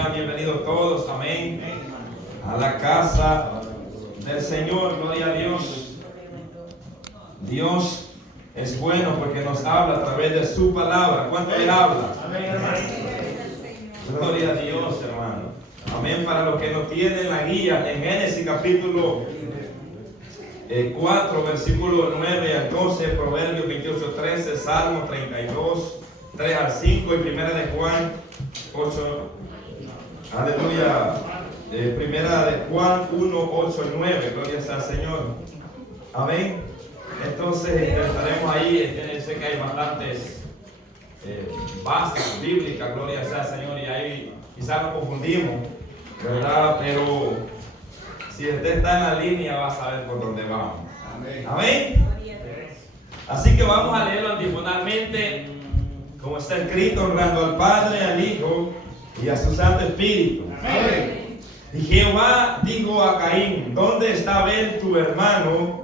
sean bienvenidos todos, amén, a la casa del Señor. Gloria a Dios. Dios es bueno porque nos habla a través de su palabra. ¿Cuánto le habla? Amén, hermano. Gloria a Dios, hermano. Amén. Para los que no tienen la guía, en Génesis capítulo 4, versículo 9 al 12, Proverbios 28, 13, Salmo 32, 3 al 5 y Primera de Juan 8, aleluya, Primera de Juan 1, 8 y 9, gloria sea al Señor. Amén. Entonces estaremos ahí. Sé que hay bastantes bases bíblicas, gloria sea al Señor, y ahí quizás nos confundimos, ¿verdad? Pero si usted está en la línea va a saber por dónde vamos. Amén. Amén. Así que vamos a leerlo antifonalmente, como está escrito, honrando al Padre, al Hijo y a su Santo Espíritu. Amén. Y Jehová dijo a Caín: ¿dónde está Abel tu hermano?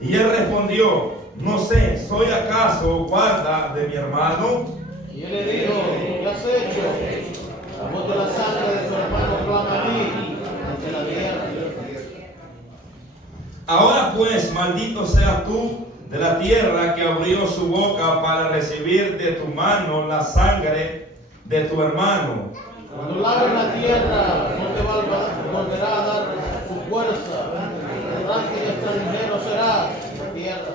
Y él respondió: no sé, ¿soy acaso guarda de mi hermano? Y él le dijo: ¿qué has hecho? La voz de la sangre de tu hermano clama a mí ante la tierra. Ahora pues, maldito seas tú de la tierra que abrió su boca para recibir de tu mano la sangre de tu hermano. Cuando laves la tierra, no te volverá a dar su fuerza. Errante y extranjero serás en la tierra.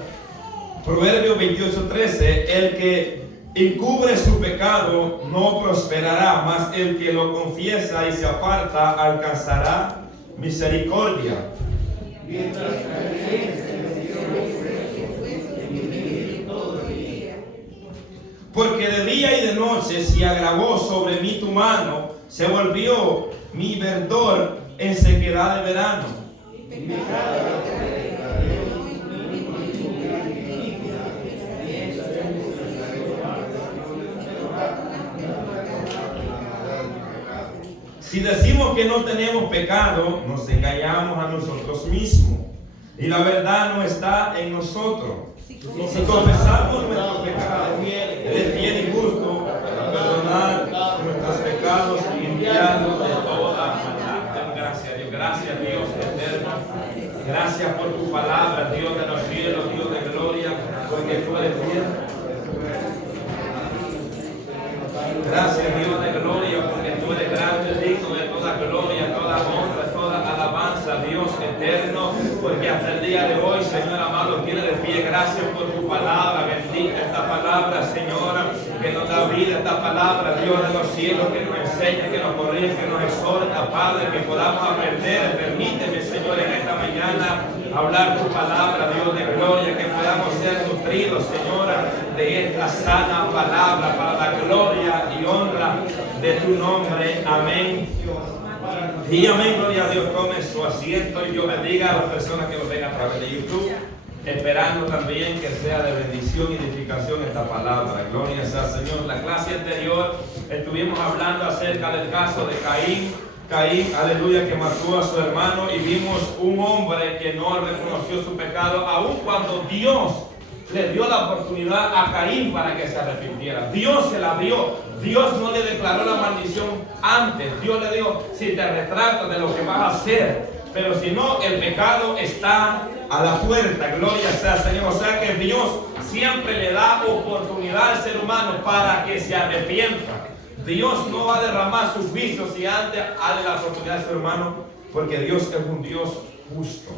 Proverbios 28:13, el que encubre su pecado no prosperará, mas el que lo confiesa y se aparta alcanzará misericordia. Porque de día y de noche se agravó sobre mí tu mano, se volvió mi verdor en sequedad de verano. Si decimos que no tenemos pecado, nos engañamos a nosotros mismos y la verdad no está en nosotros. Si confesamos nuestros pecados, Él es fiel y justo para perdonar nuestros pecados y limpiarnos de toda maldad. Gracias a Dios, gracias Dios eterno. Gracias por tu palabra, Dios de los cielos, Dios de gloria, porque tú eres fiel. Gracias Dios de gloria, porque tú eres grande, digno de toda gloria, toda honra, toda alabanza, Dios eterno, porque hasta el día de hoy, Señor amado, tiene de pie. Gracias por tu palabra, bendita esta palabra, Señora, que nos da vida, esta palabra, Dios de los cielos, que nos enseña, que nos corrige, que nos exhorta, Padre, que podamos aprender. Permíteme, Señor, en esta mañana hablar tu palabra, Dios de gloria, que podamos ser nutridos, Señora, de esta sana palabra para la gloria y honra de tu nombre. Amén. Y amén, gloria a Dios. Tome su asiento y Dios bendiga a las personas que nos ven a través de YouTube, esperando también que sea de bendición y edificación esta palabra. Gloria sea al Señor. La clase anterior estuvimos hablando acerca del caso de Caín, aleluya, que mató a su hermano, y vimos un hombre que no reconoció su pecado, aun cuando Dios le dio la oportunidad a Caín para que se arrepintiera. Dios se la dio. Dios no le declaró la maldición antes. Dios le dijo: si te retratas de lo que vas a hacer, pero si no, el pecado está a la puerta. Gloria sea al Señor. O sea que Dios siempre le da oportunidad al ser humano para que se arrepienta. Dios no va a derramar sus vicios si antes darle la oportunidad al ser humano, porque Dios es un Dios justo.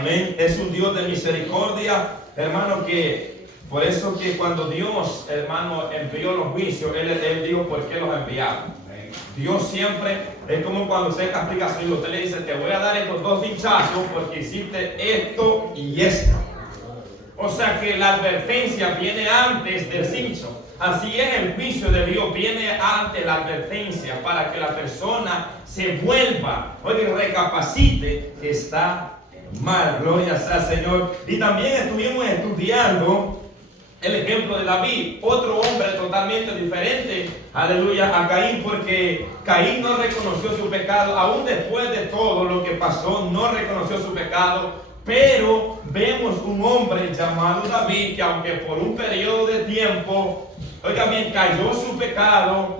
Amén. Es un Dios de misericordia, hermano, que por eso que cuando Dios, hermano, envió los juicios, Él dijo por qué los enviaba. Dios siempre es como cuando usted castiga a su hijo. Usted le dice: te voy a dar estos 2 hinchazos porque hiciste esto y esto. O sea que la advertencia viene antes del cincho. Así es el juicio de Dios, viene antes la advertencia para que la persona se vuelva, oye, recapacite que está mal. Gloria sea al Señor. Y también estuvimos estudiando el ejemplo de David, otro hombre totalmente diferente, aleluya, a Caín, porque Caín no reconoció su pecado, aún después de todo lo que pasó, no reconoció su pecado. Pero vemos un hombre llamado David, que aunque por un periodo de tiempo, oiga bien, cayó su pecado,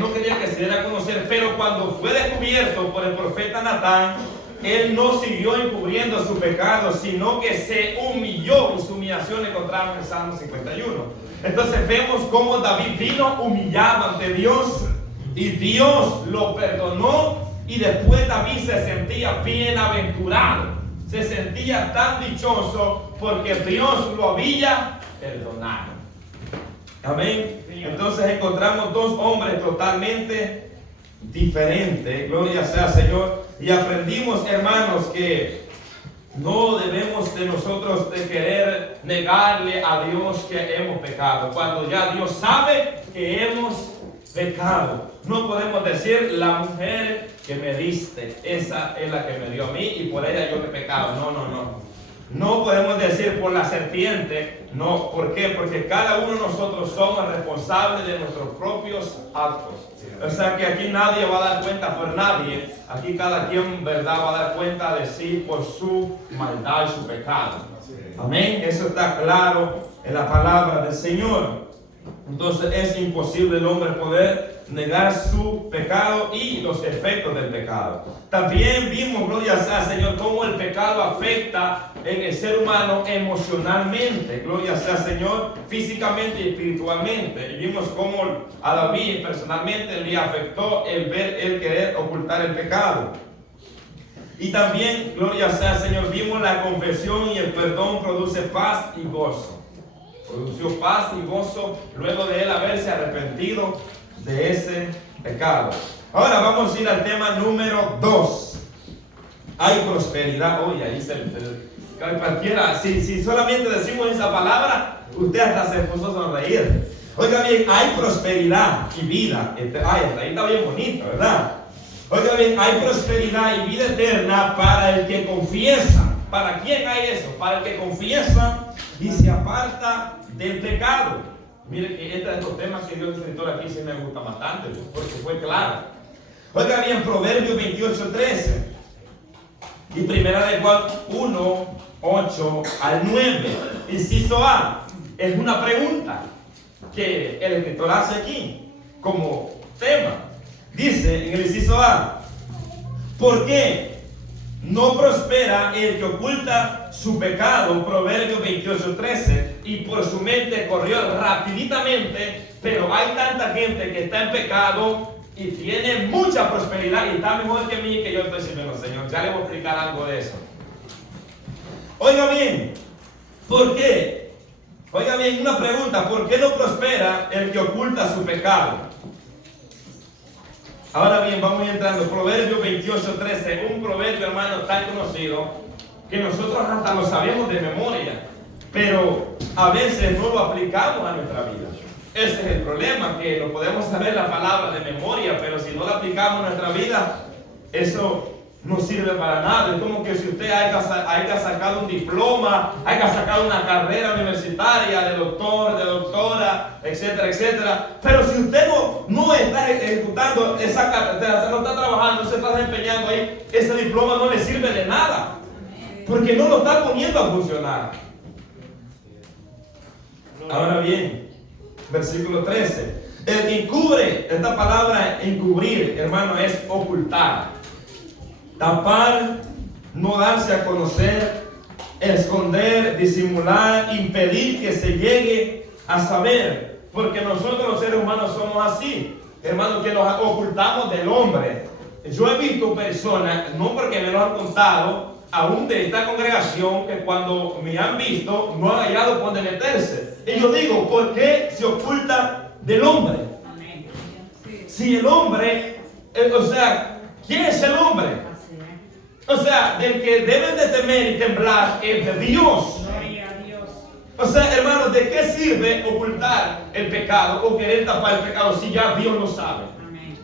no quería que se diera a conocer, pero cuando fue descubierto por el profeta Natán, él no siguió encubriendo su pecado, sino que se humilló, y su humillación la encontramos en el Salmo 51. Entonces vemos cómo David vino humillado ante Dios y Dios lo perdonó, y después David se sentía bienaventurado, se sentía tan dichoso porque Dios lo había perdonado. Amén. Entonces encontramos dos hombres totalmente diferentes, gloria sea al Señor, y aprendimos, hermanos, que no debemos de nosotros de querer negarle a Dios que hemos pecado, cuando ya Dios sabe que hemos pecado. No podemos decir, la mujer que me diste, esa es la que me dio a mí y por ella yo he pecado. No podemos decir por la serpiente, no. ¿Por qué? Porque cada uno de nosotros somos responsables de nuestros propios actos. O sea que aquí nadie va a dar cuenta por nadie. Aquí cada quien, ¿verdad?, va a dar cuenta de sí por su maldad y su pecado. Amén. Eso está claro en la palabra del Señor. Entonces es imposible el hombre poder negar su pecado y los efectos del pecado. También vimos, gloria sea al Señor, cómo el pecado afecta en el ser humano emocionalmente, gloria sea al Señor, físicamente y espiritualmente. Y vimos cómo a David personalmente le afectó el querer ocultar el pecado. Y también, gloria sea al Señor, vimos la confesión y el perdón produce paz y gozo. Produció paz y gozo luego de él haberse arrepentido de ese pecado. Ahora vamos a ir al tema número 2. Hay prosperidad. Oye, ahí cualquiera, si solamente decimos esa palabra, usted hasta se puso a sonreír. Oiga bien, hay prosperidad y vida. Ahí está bien bonito, ¿verdad? Oiga bien, hay prosperidad y vida eterna para el que confiesa. ¿Para quién hay eso? Para el que confiesa y se aparta del pecado. Mire que este es los temas que Dios escritor aquí sí me gusta bastante, porque fue claro. Oiga bien, Proverbios 28:13 y Primera de Juan 1:8 al 9. Inciso A, es una pregunta que el escritor hace aquí como tema. Dice en el inciso A: ¿por qué no prospera el que oculta su pecado? Proverbios 28:13. Y por su mente corrió rapiditamente, pero hay tanta gente que está en pecado y tiene mucha prosperidad y está mejor que mí, que yo estoy sirviendo al Señor. Ya le voy a explicar algo de eso. Oiga bien, ¿por qué? Oiga bien, una pregunta: ¿por qué no prospera el que oculta su pecado? Ahora bien, vamos entrando. Proverbios 28:13, un proverbio, hermano, tan conocido que nosotros hasta lo sabemos de memoria, pero a veces no lo aplicamos a nuestra vida. Ese es el problema, que no podemos saber la palabra de memoria, pero si no la aplicamos a nuestra vida, eso no sirve para nada. Es como que si usted haya sacado un diploma, haya sacado una carrera universitaria de doctor, de doctora, etcétera, etcétera, pero si usted no está ejecutando esa carrera, no está trabajando, no se está desempeñando ahí, ese diploma no le sirve de nada, porque no lo está poniendo a funcionar. Ahora bien, versículo 13. El que encubre, esta palabra encubrir, hermano, es ocultar, tapar, no darse a conocer, esconder, disimular, impedir que se llegue a saber. Porque nosotros los seres humanos somos así, hermano, que nos ocultamos del hombre. Yo he visto personas, no porque me lo han contado, aún de esta congregación, que cuando me han visto no han hallado por dónde meterse. Y yo digo, ¿por qué se oculta del hombre? Amén. Si el hombre, o sea, ¿quién es el hombre? O sea, del que deben de temer y temblar es de Dios. Gloria a Dios. O sea, hermanos, ¿de qué sirve ocultar el pecado o querer tapar el pecado si ya Dios lo sabe? Amén.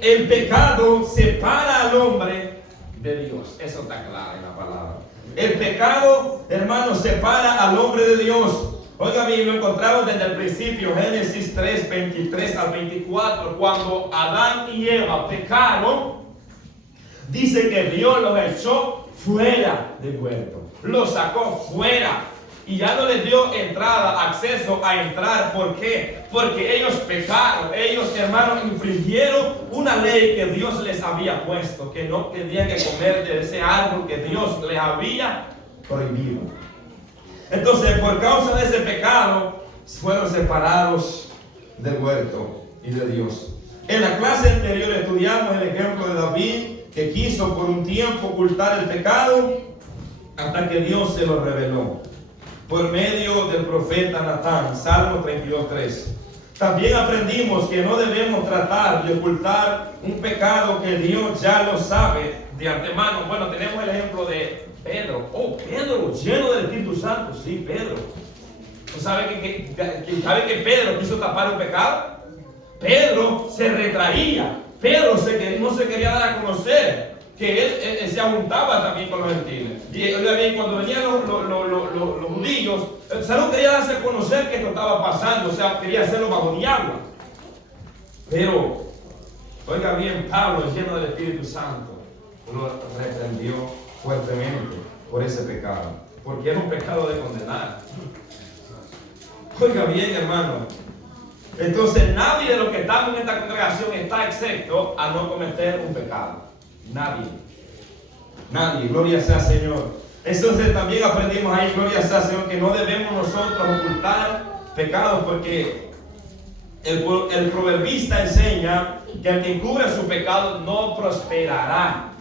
El pecado separa al hombre de Dios. Eso está claro en la palabra. El pecado, hermanos, separa al hombre de Dios. Oiga bien, lo encontramos desde el principio, Génesis 3, 23 al 24, cuando Adán y Eva pecaron. Dice que Dios los echó fuera del huerto, los sacó fuera y ya no les dio entrada, acceso a entrar. ¿Por qué? Porque ellos pecaron. Ellos, hermanos, infringieron una ley que Dios les había puesto, que no tenían que comer de ese árbol que Dios les había prohibido. Entonces, por causa de ese pecado, fueron separados del huerto y de Dios. En la clase anterior estudiamos el ejemplo de David, que quiso por un tiempo ocultar el pecado hasta que Dios se lo reveló por medio del profeta Natán, Salmo 32:3. También aprendimos que no debemos tratar de ocultar un pecado que Dios ya lo sabe de antemano. Bueno, tenemos el ejemplo de Pedro. Oh, Pedro, lleno del Espíritu Santo. Sí, Pedro. ¿Sabe que Pedro quiso tapar un pecado? Pedro se retraía. Pedro no se quería dar a conocer que él se juntaba también con los gentiles. Y cuando venían los judíos, no quería darse a conocer que esto estaba pasando, o sea, quería hacerlo bajo de agua. Pero, oiga bien, Pablo, lleno del Espíritu Santo, lo reprendió fuertemente por ese pecado, porque era un pecado de condenar. Oiga bien, hermano. Entonces, nadie de los que estamos en esta congregación está exento a no cometer un pecado. Nadie, gloria sea al Señor. Entonces también aprendimos ahí, gloria sea al Señor, que no debemos nosotros ocultar pecados, porque el proverbista enseña que el que encubre su pecado no prosperará,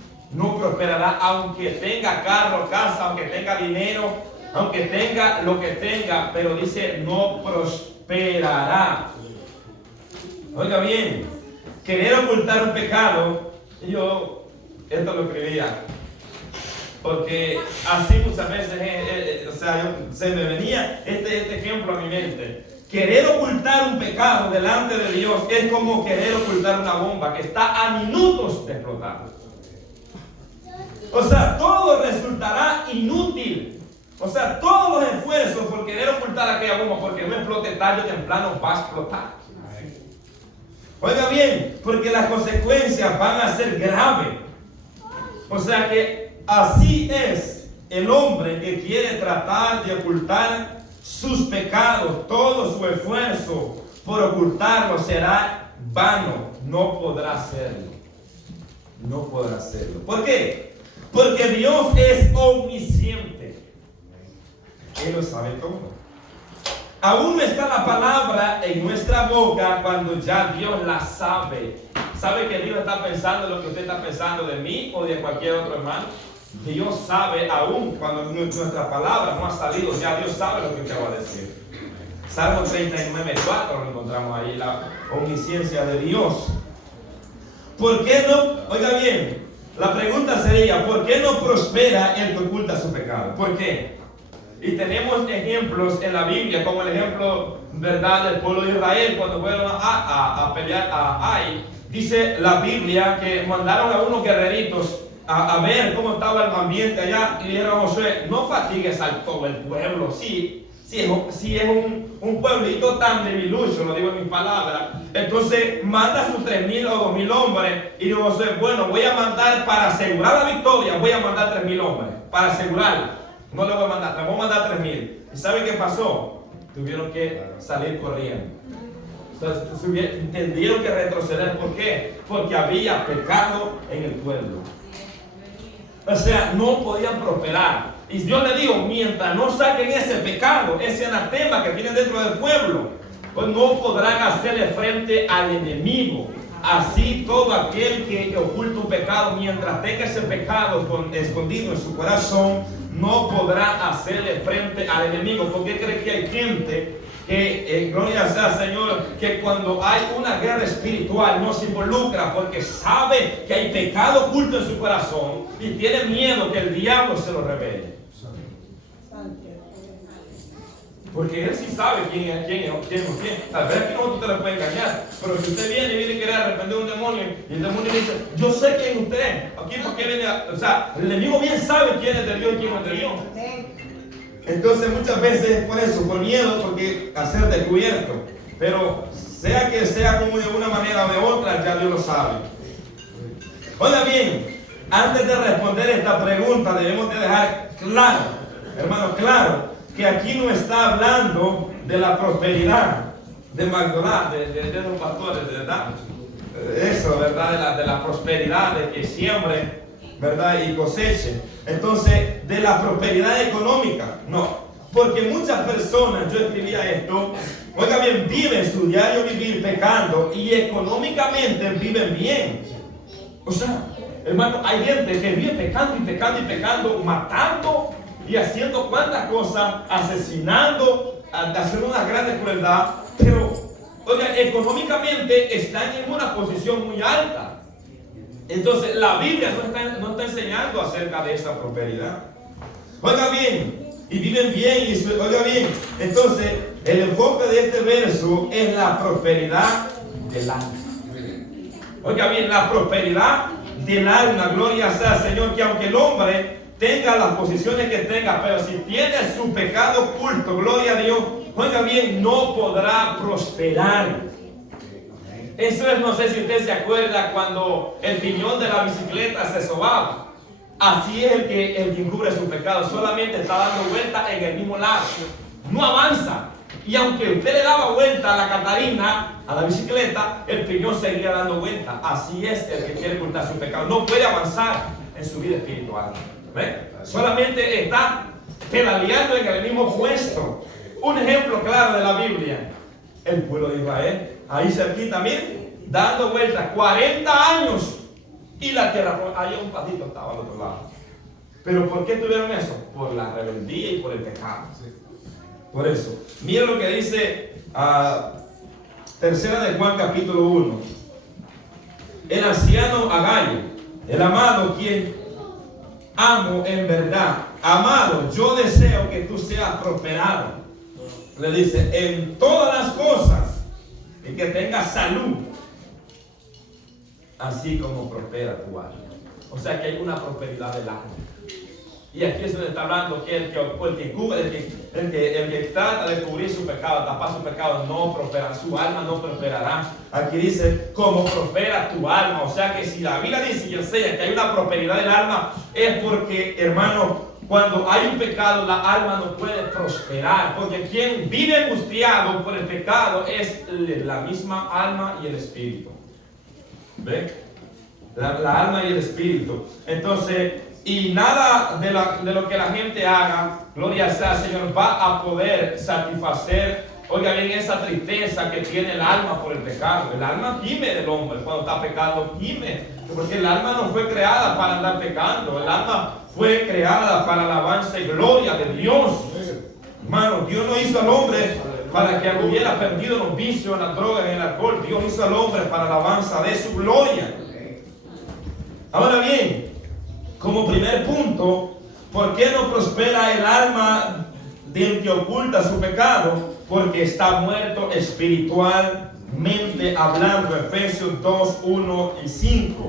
aunque tenga carro, casa, aunque tenga dinero, aunque tenga lo que tenga, pero dice no prosperará. Oiga bien, querer ocultar un pecado, esto lo escribía, porque así muchas veces, se me venía este ejemplo a mi mente. Querer ocultar un pecado delante de Dios es como querer ocultar una bomba que está a minutos de explotar. O sea, todo resultará inútil. O sea, todos los esfuerzos por querer ocultar aquella bomba, porque no explote tarde o temprano, va a explotar. Oiga bien, porque las consecuencias van a ser graves. O sea que así es el hombre que quiere tratar de ocultar sus pecados. Todo su esfuerzo por ocultarlo será vano. No podrá hacerlo. ¿Por qué? Porque Dios es omnisciente. Él lo sabe todo. Aún no está la palabra en nuestra boca cuando ya Dios la sabe. ¿Sabe que Dios está pensando lo que usted está pensando de mí o de cualquier otro hermano? Dios sabe aún cuando nuestra palabra no ha salido, ya Dios sabe lo que usted va a decir. Salmo 39:4 lo encontramos ahí, la omnisciencia de Dios. ¿Por qué no? Oiga bien, la pregunta sería, ¿por qué no prospera el que oculta su pecado? ¿Por qué? Y tenemos ejemplos en la Biblia, como el ejemplo, ¿verdad?, del pueblo de Israel cuando fueron a pelear a Ai. Dice la Biblia que mandaron a unos guerreritos a ver cómo estaba el ambiente allá y dijeron a Josué, no fatigues al todo el pueblo. Sí, es un pueblito tan debilucho, lo digo en mis palabras. Entonces manda sus 3,000 o 2,000 hombres y dijo Josué, bueno, voy a mandar para asegurar la victoria, voy a mandar 3,000 hombres para asegurarla. No le voy a mandar, le voy a mandar 3,000. ¿Y saben qué pasó? Tuvieron que salir corriendo. Tendieron que retroceder. ¿Por qué? Porque había pecado en el pueblo. O sea, no podían prosperar. Y Dios le dijo, mientras no saquen ese pecado, ese anatema que tienen dentro del pueblo, pues no podrán hacerle frente al enemigo. Así todo aquel que oculta un pecado, mientras tenga ese pecado escondido en su corazón, no podrá hacerle frente al enemigo. ¿Por qué cree que hay gente que, gloria sea al Señor, que cuando hay una guerra espiritual no se involucra porque sabe que hay pecado oculto en su corazón y tiene miedo que el diablo se lo revele? Porque él sí sabe quién es quién. Tal vez que no te lo puede engañar, pero si usted viene y querer arrepender un demonio y el demonio dice, yo sé quién es usted, aquí porque viene o sea, el enemigo bien sabe quién es de Dios y quién no es de Dios. Entonces muchas veces por eso, por miedo, porque a ser descubierto. Pero sea que sea como de una manera o de otra, ya Dios lo sabe. Oiga bien, antes de responder esta pregunta debemos de dejar claro, hermano, claro, que aquí no está hablando de la prosperidad de McDonald's, de los pastores, ¿verdad? Eso, ¿verdad? De la prosperidad, de que siembre, ¿verdad? Y coseche. Entonces, de la prosperidad económica, no. Porque muchas personas, yo escribía esto, oiga bien, viven su diario vivir pecando y económicamente viven bien. O sea, hermano, hay gente que vive pecando y pecando y pecando, matando y haciendo cuantas cosas, asesinando, haciendo una gran crueldad, pero, oiga, económicamente están en una posición muy alta. Entonces, la Biblia no está enseñando acerca de esa prosperidad. Oiga bien, y viven bien, oiga bien, entonces, el enfoque de este verso es la prosperidad del alma. Oiga bien, la prosperidad del alma, gloria sea Señor, que aunque el hombre tenga las posiciones que tenga, pero si tiene su pecado oculto, gloria a Dios, oiga bien, no podrá prosperar. Eso es, no sé si usted se acuerda cuando el piñón de la bicicleta se sobaba. Así es el que encubre su pecado, solamente está dando vuelta en el mismo lado, no avanza. Y aunque usted le daba vuelta a la Catarina, a la bicicleta, el piñón seguía dando vuelta. Así es el que quiere ocultar su pecado, no puede avanzar en su vida espiritual. ¿Ve? Solamente está pedaleando en el mismo puesto. Un ejemplo claro de la Biblia, el pueblo de Israel, ahí cerquita, miren, dando vueltas 40 años y la tierra, ahí un pasito estaba al otro lado. ¿Pero por qué tuvieron eso? Por la rebeldía y por el pecado. Por eso, miren lo que dice Tercera de Juan capítulo 1. El anciano Agayo, el amado, quien amo en verdad. Amado, yo deseo que tú seas prosperado. Le dice, en todas las cosas, y que tengas salud, así como prospera tu alma. O sea que hay una prosperidad del alma. Y aquí es donde está hablando que el que trata de cubrir su pecado, tapar su pecado, no prosperará, su alma no prosperará. Aquí dice, como prospera tu alma. O sea que si la Biblia dice y enseña que hay una prosperidad del alma, es porque, hermano, cuando hay un pecado, la alma no puede prosperar. Porque quien vive angustiado por el pecado es la misma alma y el espíritu. ¿Ve? La alma y el espíritu. Entonces, y nada de lo que la gente haga, gloria sea Señor, va a poder satisfacer, oiga bien, esa tristeza que tiene el alma por el pecado. El alma gime del hombre cuando está pecando, gime. Porque el alma no fue creada para andar pecando. El alma fue creada para la alabanza y gloria de Dios. Hermano, Dios no hizo al hombre para que hubiera perdido los vicios, en las drogas, en el alcohol. Dios hizo al hombre para la alabanza de su gloria. Ahora bien, como primer punto, ¿por qué no prospera el alma del que oculta su pecado? Porque está muerto espiritualmente hablando. Efesios 2, 1 y 5.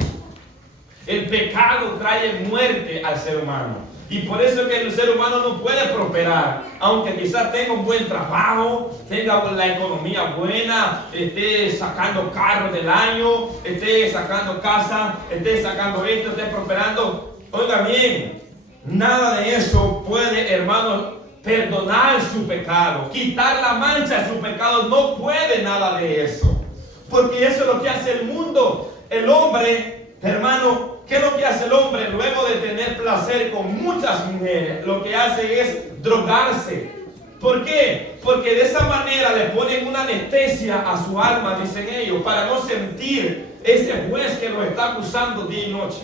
El pecado trae muerte al ser humano. Y por eso es que el ser humano no puede prosperar. Aunque quizás tenga un buen trabajo, tenga la economía buena, esté sacando carros del año, esté sacando casa, esté sacando esto, esté prosperando. Oiga bien, nada de eso puede, hermano, perdonar su pecado, quitar la mancha de su pecado. No puede nada de eso. Porque eso es lo que hace el mundo. El hombre, hermano, ¿qué es lo que hace el hombre luego de tener placer con muchas mujeres? Lo que hace es drogarse. ¿Por qué? Porque de esa manera le ponen una anestesia a su alma, dicen ellos, para no sentir ese juez que lo está acusando día y noche.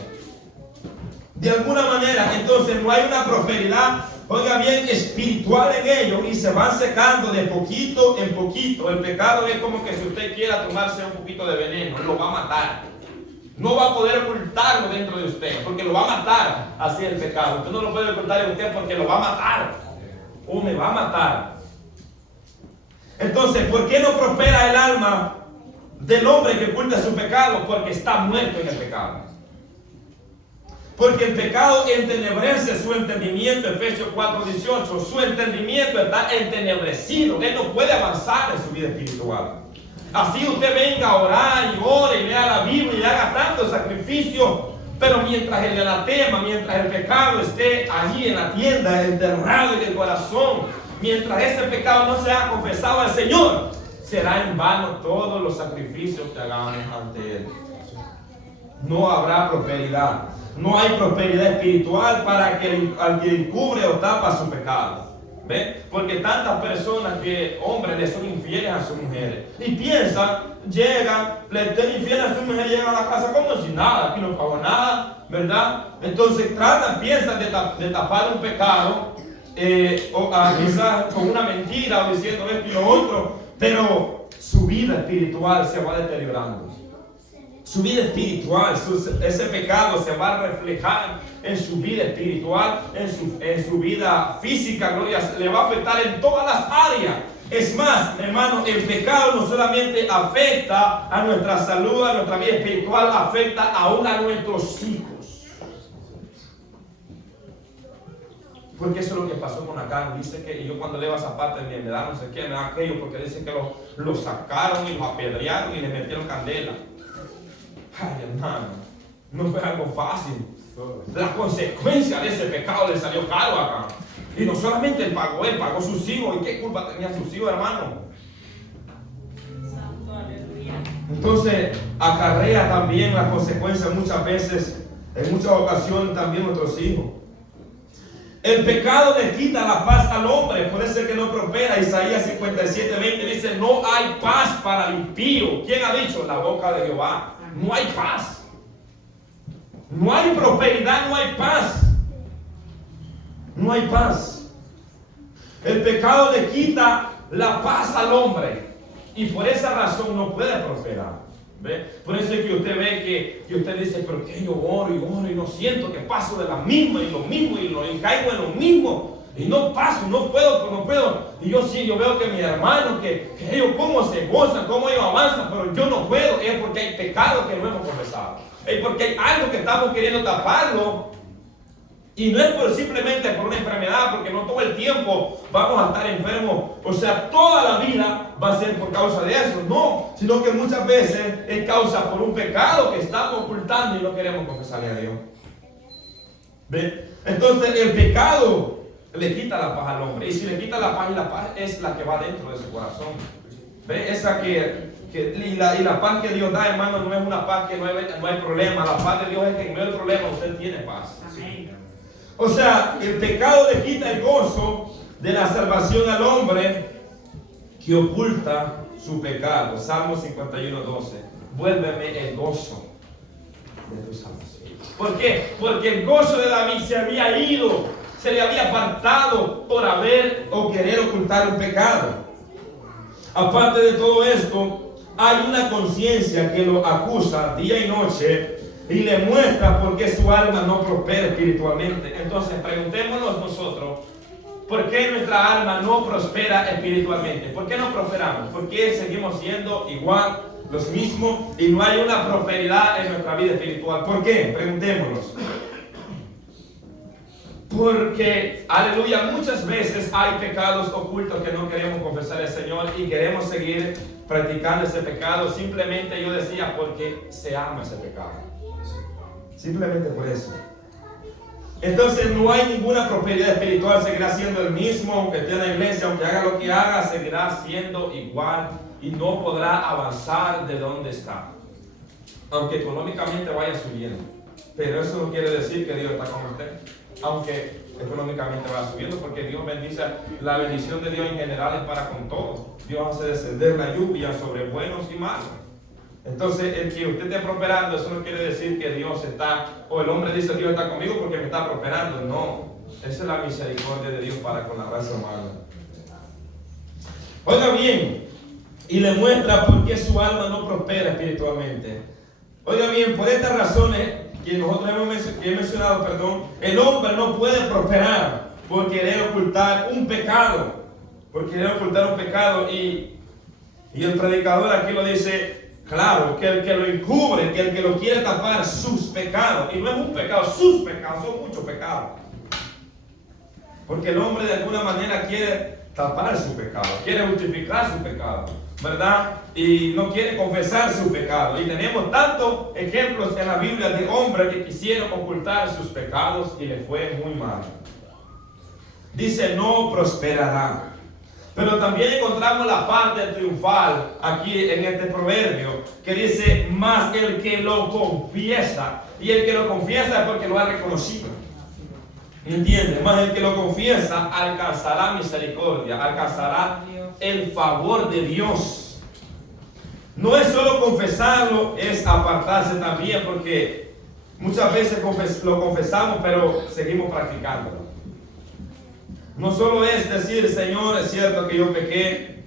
De alguna manera, entonces no hay una prosperidad, oiga bien, espiritual en ellos, y se van secando de poquito en poquito. El pecado es como que si usted quiera tomarse un poquito de veneno, lo va a matar. No va a poder ocultarlo dentro de usted, porque lo va a matar. Así es el pecado. Usted no lo puede ocultar en usted porque lo va a matar. O me va a matar. Entonces, ¿por qué no prospera el alma del hombre que oculta su pecado? Porque está muerto en el pecado. Porque el pecado entenebrece su entendimiento. Efesios 4:18. Su entendimiento está entenebrecido. Él no puede avanzar en su vida espiritual. Así usted venga a orar y ore y lea la Biblia y haga tanto sacrificio, pero mientras el anatema, mientras el pecado esté allí en la tienda, enterrado en el corazón, mientras ese pecado no sea confesado al Señor, será en vano todos los sacrificios que hagamos ante Él. No habrá prosperidad. No hay prosperidad espiritual para al que cubre o tapa su pecado. ¿Ve? Porque tantas personas que hombres le son infieles a sus mujeres y piensan, llegan, le estén infieles a su mujer, llegan a la casa como si nada, aquí no pagó nada, ¿verdad? Entonces piensan de tapar un pecado, quizás con una mentira o diciendo esto y lo otro, pero su vida espiritual se va deteriorando. Su vida espiritual, ese pecado se va a reflejar en su vida espiritual, en su vida física, gloria, le va a afectar en todas las áreas. Es más, hermano, el pecado no solamente afecta a nuestra salud, a nuestra vida espiritual, afecta aún a nuestros hijos. Porque eso es lo que pasó con Acán. Dice que yo cuando leo esa parte me da no sé qué, me da aquello, porque dice que lo sacaron y lo apedrearon y le metieron candela. Ay, hermano, no fue algo fácil. La consecuencia de ese pecado le salió caro acá. Y no solamente él pagó sus hijos. ¿Y qué culpa tenían sus hijos, hermano? Entonces, acarrea también la consecuencia muchas veces, en muchas ocasiones también nuestros hijos. El pecado le quita la paz al hombre, por eso es que no prospera. Isaías 57:20 dice, no hay paz para el impío. ¿Quién ha dicho? La boca de Jehová. No hay paz. No hay prosperidad, no hay paz. No hay paz. El pecado le quita la paz al hombre y por esa razón no puede prosperar. ¿Ve? Por eso es que usted ve que usted dice, pero que yo oro y no siento que paso de la misma y lo mismo y caigo en lo mismo. Y no paso, no puedo. Y yo veo que mi hermano, que ellos cómo se gozan, cómo ellos avanzan, pero yo no puedo. Es porque hay pecado que no hemos confesado. Es porque hay algo que estamos queriendo taparlo. Y no es simplemente por una enfermedad, porque no todo el tiempo vamos a estar enfermos. O sea, toda la vida va a ser por causa de eso. No, sino que muchas veces es causa por un pecado que estamos ocultando y no queremos confesarle a Dios. ¿Ve? Entonces el pecado le quita la paz al hombre. Y si le quita la paz es la que va dentro de su corazón. ¿Ve? Esa y la paz que Dios da, hermano, no es una paz que no hay problema. La paz de Dios es que en medio del problema usted tiene paz. Amén. O sea, el pecado le quita el gozo de la salvación al hombre que oculta su pecado. Salmo 51:12. Vuélveme el gozo de tu salvación. ¿Por qué? Porque el gozo de David se había ido, se le había apartado por haber o querer ocultar un pecado. Aparte de todo esto, hay una conciencia que lo acusa día y noche y le muestra por qué su alma no prospera espiritualmente. Entonces preguntémonos nosotros, ¿por qué nuestra alma no prospera espiritualmente? ¿Por qué no prosperamos? ¿Por qué seguimos siendo igual, los mismos, y no hay una prosperidad en nuestra vida espiritual? ¿Por qué? Preguntémonos. Porque, aleluya, muchas veces hay pecados ocultos que no queremos confesar al Señor y queremos seguir practicando ese pecado. Simplemente yo decía porque se ama ese pecado. Simplemente por eso. Entonces no hay ninguna prosperidad espiritual. Seguirá siendo el mismo, aunque esté en la iglesia, aunque haga lo que haga, seguirá siendo igual y no podrá avanzar de donde está, aunque económicamente vaya subiendo. Pero eso no quiere decir que Dios está con usted, aunque económicamente va subiendo, porque Dios bendice. La bendición de Dios en general es para con todos. Dios hace descender la lluvia sobre buenos y malos. Entonces, el que usted esté prosperando, eso no quiere decir que Dios está, o el hombre dice Dios está conmigo porque me está prosperando. No, esa es la misericordia de Dios para con la raza humana. Oiga bien, y le muestra por qué su alma no prospera espiritualmente. Oiga bien, por estas razones que nosotros he mencionado, el hombre no puede prosperar por querer ocultar un pecado. Por querer ocultar un pecado. Y el predicador aquí lo dice claro, que el que lo encubre, que el que lo quiere tapar sus pecados. Y no es un pecado, sus pecados, son muchos pecados. Porque el hombre de alguna manera quiere tapar su pecado, quiere justificar su pecado, ¿verdad? Y no quiere confesar su pecado. Y tenemos tantos ejemplos en la Biblia de hombres que quisieron ocultar sus pecados y les fue muy mal. dice no prosperará. Pero también encontramos la parte triunfal aquí en este proverbio, que dice, más el que lo confiesa. Y el que lo confiesa es porque lo ha reconocido. ¿Entiendes? Más el que lo confiesa alcanzará misericordia, alcanzará el favor de Dios. No es solo confesarlo, es apartarse también, porque muchas veces lo confesamos, pero seguimos practicándolo. No solo es decir, Señor, es cierto que yo pequé,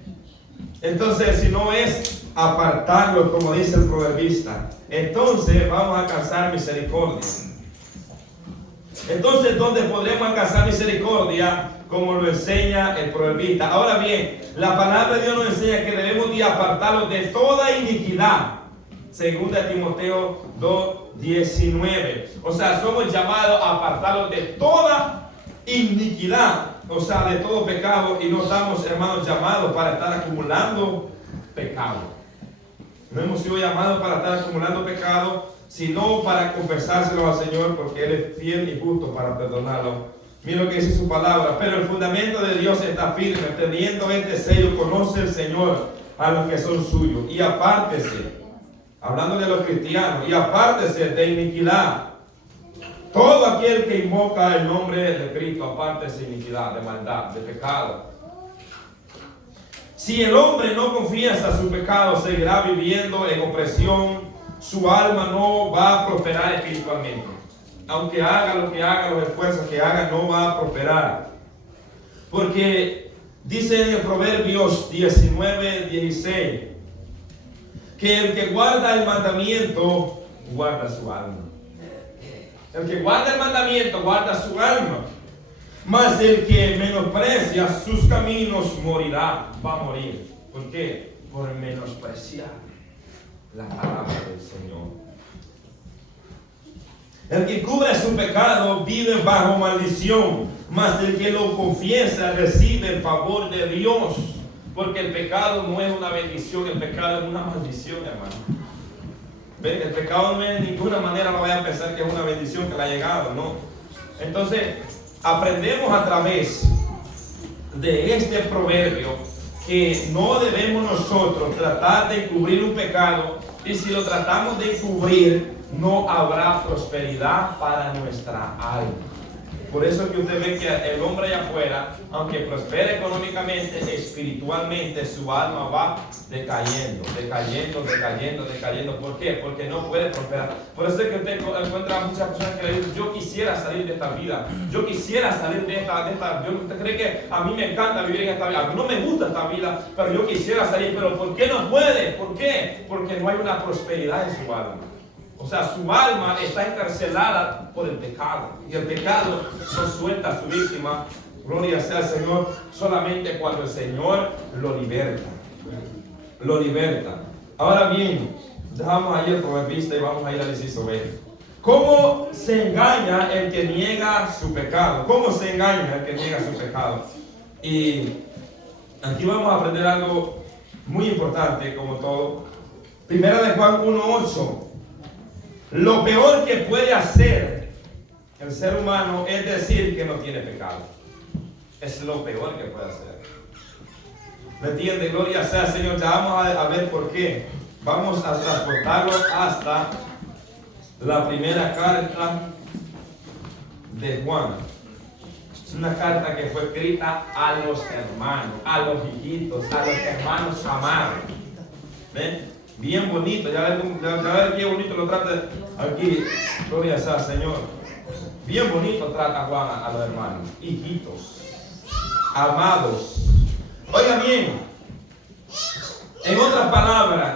entonces, si no es apartarlo, como dice el proverbista, entonces vamos a alcanzar misericordia. Entonces, ¿dónde podremos alcanzar misericordia? Como lo enseña el proverbista. Ahora bien, la palabra de Dios nos enseña que debemos de apartarlos de toda iniquidad. Segunda Timoteo 2:19. O sea, somos llamados a apartarlos de toda iniquidad. O sea, de todo pecado. Y no estamos, hermanos, llamados para estar acumulando pecado. No hemos sido llamados para estar acumulando pecado, sino para confesárselo al Señor, porque Él es fiel y justo para perdonarlo. Mira lo que dice su palabra. Pero el fundamento de Dios está firme, teniendo este sello, conoce el Señor a los que son suyos. Y apártese, hablando de los cristianos, y apártese de iniquidad. Todo aquel que invoca el nombre de Cristo, apártese de iniquidad, de maldad, de pecado. Si el hombre no confiesa su pecado, seguirá viviendo en opresión. Su alma no va a prosperar espiritualmente. Aunque haga lo que haga, los esfuerzos que haga, no va a prosperar. Porque dice en el Proverbios 19:16 que el que guarda el mandamiento, guarda su alma. El que guarda el mandamiento, guarda su alma. Mas el que menosprecia sus caminos morirá, va a morir. ¿Por qué? Por menospreciar la palabra del Señor. El que cubre su pecado vive bajo maldición, mas el que lo confiesa recibe el favor de Dios. Porque el pecado no es una bendición, el pecado es una maldición, hermano. ¿Ven? El pecado no es de ninguna manera, no vayan a pensar que es una bendición que le ha llegado, no. Entonces, aprendemos a través de este proverbio que no debemos nosotros tratar de encubrir un pecado, y si lo tratamos de encubrir, no habrá prosperidad para nuestra alma. Por eso que usted ve que el hombre allá afuera, aunque prospere económicamente, espiritualmente su alma va decayendo. ¿Por qué? Porque no puede prosperar. Por eso es que usted encuentra muchas personas que le dicen, yo quisiera salir de esta vida, yo quisiera salir de esta. ¿Usted cree que a mí me encanta vivir en esta vida? A mí no me gusta esta vida, pero yo quisiera salir. ¿Pero por qué no puede? ¿Por qué? Porque no hay una prosperidad en su alma. O sea, su alma está encarcelada por el pecado. Y el pecado no suelta a su víctima. Gloria sea al Señor. Solamente cuando el Señor lo liberta. Lo liberta. Ahora bien, dejamos ahí el proverbista y vamos a ir al inciso B. ¿Cómo se engaña el que niega su pecado? ¿Cómo se engaña el que niega su pecado? Y aquí vamos a aprender algo muy importante, como todo. Primera de Juan 1:8. Lo peor que puede hacer el ser humano es decir que no tiene pecado. Es lo peor que puede hacer. ¿Me entiende? Gloria sea al Señor. Ya vamos a ver por qué. Vamos a transportarlo hasta la primera carta de Juan. Es una carta que fue escrita a los hermanos, a los hijitos, a los hermanos amados. ¿Ven? Bien bonito, ya ver qué bonito lo trata aquí. Gloria sea al Señor. Bien bonito trata Juan a los hermanos, hijitos, amados. Oiga bien, en otras palabras,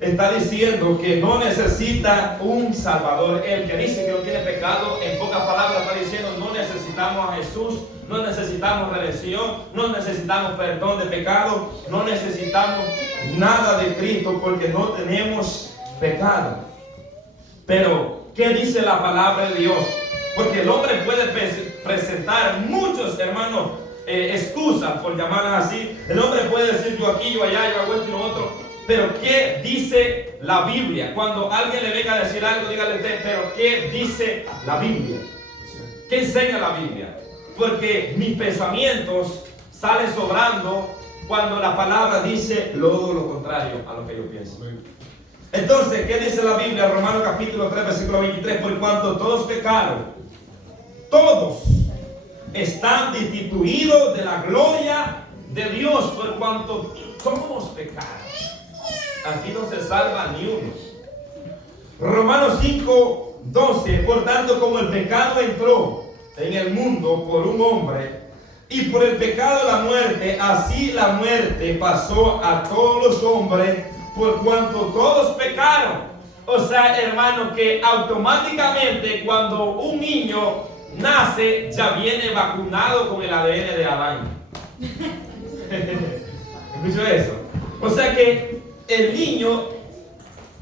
está diciendo que no necesita un Salvador. El que dice que no tiene pecado, en pocas palabras está diciendo, no necesitamos a Jesús, no necesitamos redención, no necesitamos perdón de pecado, no necesitamos nada de Cristo porque no tenemos pecado. Pero, ¿qué dice la palabra de Dios? Porque el hombre puede presentar muchos, hermanos, excusas, por llamarlas así. El hombre puede decir yo aquí, yo allá, yo hago esto y lo otro. Pero ¿qué dice la Biblia? Cuando alguien le venga a decir algo, dígale usted, pero ¿qué dice la Biblia? ¿Qué enseña la Biblia? Porque mis pensamientos salen sobrando cuando la palabra dice lo contrario a lo que yo pienso. Entonces, ¿qué dice la Biblia? Romanos capítulo 3, versículo 23. Por cuanto todos pecaron, todos están destituidos de la gloria de Dios, por cuanto todos pecaron. Aquí no se salva ni uno. Romanos 5, 12. Por tanto, como el pecado entró en el mundo por un hombre, y por el pecado la muerte, así la muerte pasó a todos los hombres, por cuanto todos pecaron. O sea, hermano, que automáticamente cuando un niño nace, ya viene vacunado con el ADN de Adán. ¿Escuchó eso? O sea que el niño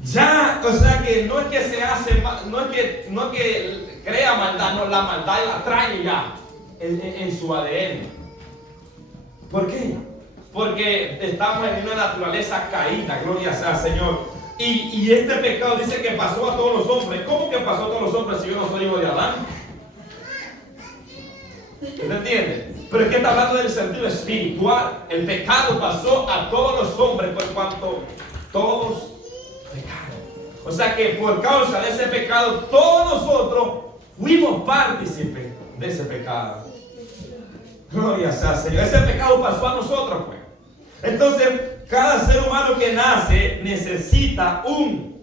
ya, o sea que no es que se hace, no es que crea maldad, no, la maldad la trae ya en su ADN. ¿Por qué? Porque estamos en una naturaleza caída, gloria sea al Señor. Y este pecado dice que pasó a todos los hombres. ¿Cómo que pasó a todos los hombres si yo no soy hijo de Adán? ¿Usted entiende? Pero es que está hablando del sentido espiritual. El pecado pasó a todos los hombres por cuanto todos pecaron. O sea que por causa de ese pecado, todos nosotros fuimos partícipes de ese pecado. Gloria sea al Señor. Ese pecado pasó a nosotros, pues. Entonces, cada ser humano que nace necesita un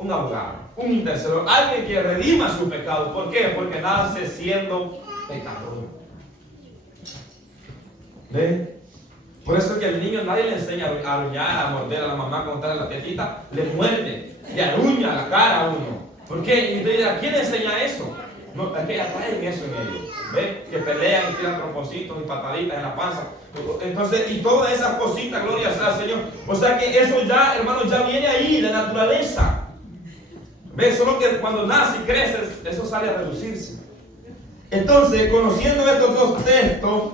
abogado, un intercesor, alguien que redima su pecado. ¿Por qué? Porque nace siendo pecador. ¿Ve? Por eso es que al niño nadie le enseña a aruñar, a morder a la mamá, contarle la tetita, le muerde, le aruña la cara a uno. ¿Por qué? Y usted dirá, ¿quién enseña eso? No, es que ya traen eso en ellos. ¿Ve? Que pelean y tiran trompositos y pataditas en la panza. Entonces, y todas esas cositas, gloria sea al Señor. O sea que eso ya, hermano, ya viene ahí, de naturaleza. ¿Ve? Solo que cuando nace y crece, eso sale a reducirse. Entonces, conociendo estos dos textos,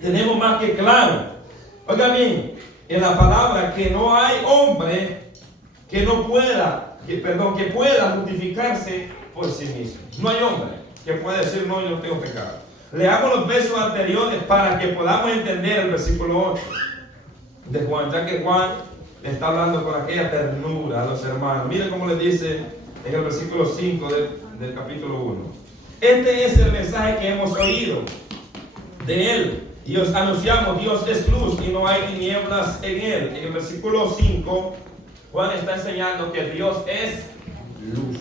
tenemos más que claro. Oiga bien, en la palabra que no hay hombre que no pueda, que pueda justificarse por sí mismo. No hay hombre que pueda decir, no, yo no tengo pecado. Leamos los versos anteriores para que podamos entender el versículo 8 de Juan, ya que Juan le está hablando con aquella ternura a los hermanos. Miren cómo le dice en el versículo 5 del capítulo 1. Este es el mensaje que hemos oído de él y os anunciamos: Dios es luz y no hay tinieblas en él. En el versículo 5, Juan está enseñando que Dios es luz.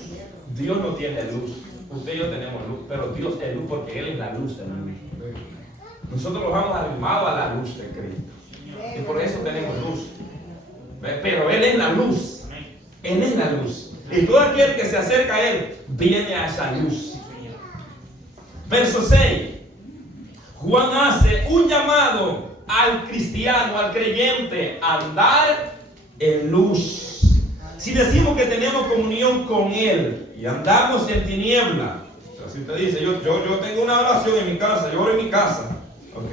Dios no tiene luz. Usted y yo tenemos luz, pero Dios es luz porque Él es la luz de la luz. Nosotros nos hemos arrimado a la luz de Cristo y por eso tenemos luz. Pero Él es la luz. Él es la luz. Y todo aquel que se acerca a Él viene a esa luz. Verso 6. Juan hace un llamado al cristiano, al creyente, a andar en luz. Si decimos que tenemos comunión con Él y andamos en tiniebla, o sea, si usted dice, yo tengo una oración en mi casa, yo oro en mi casa, ok,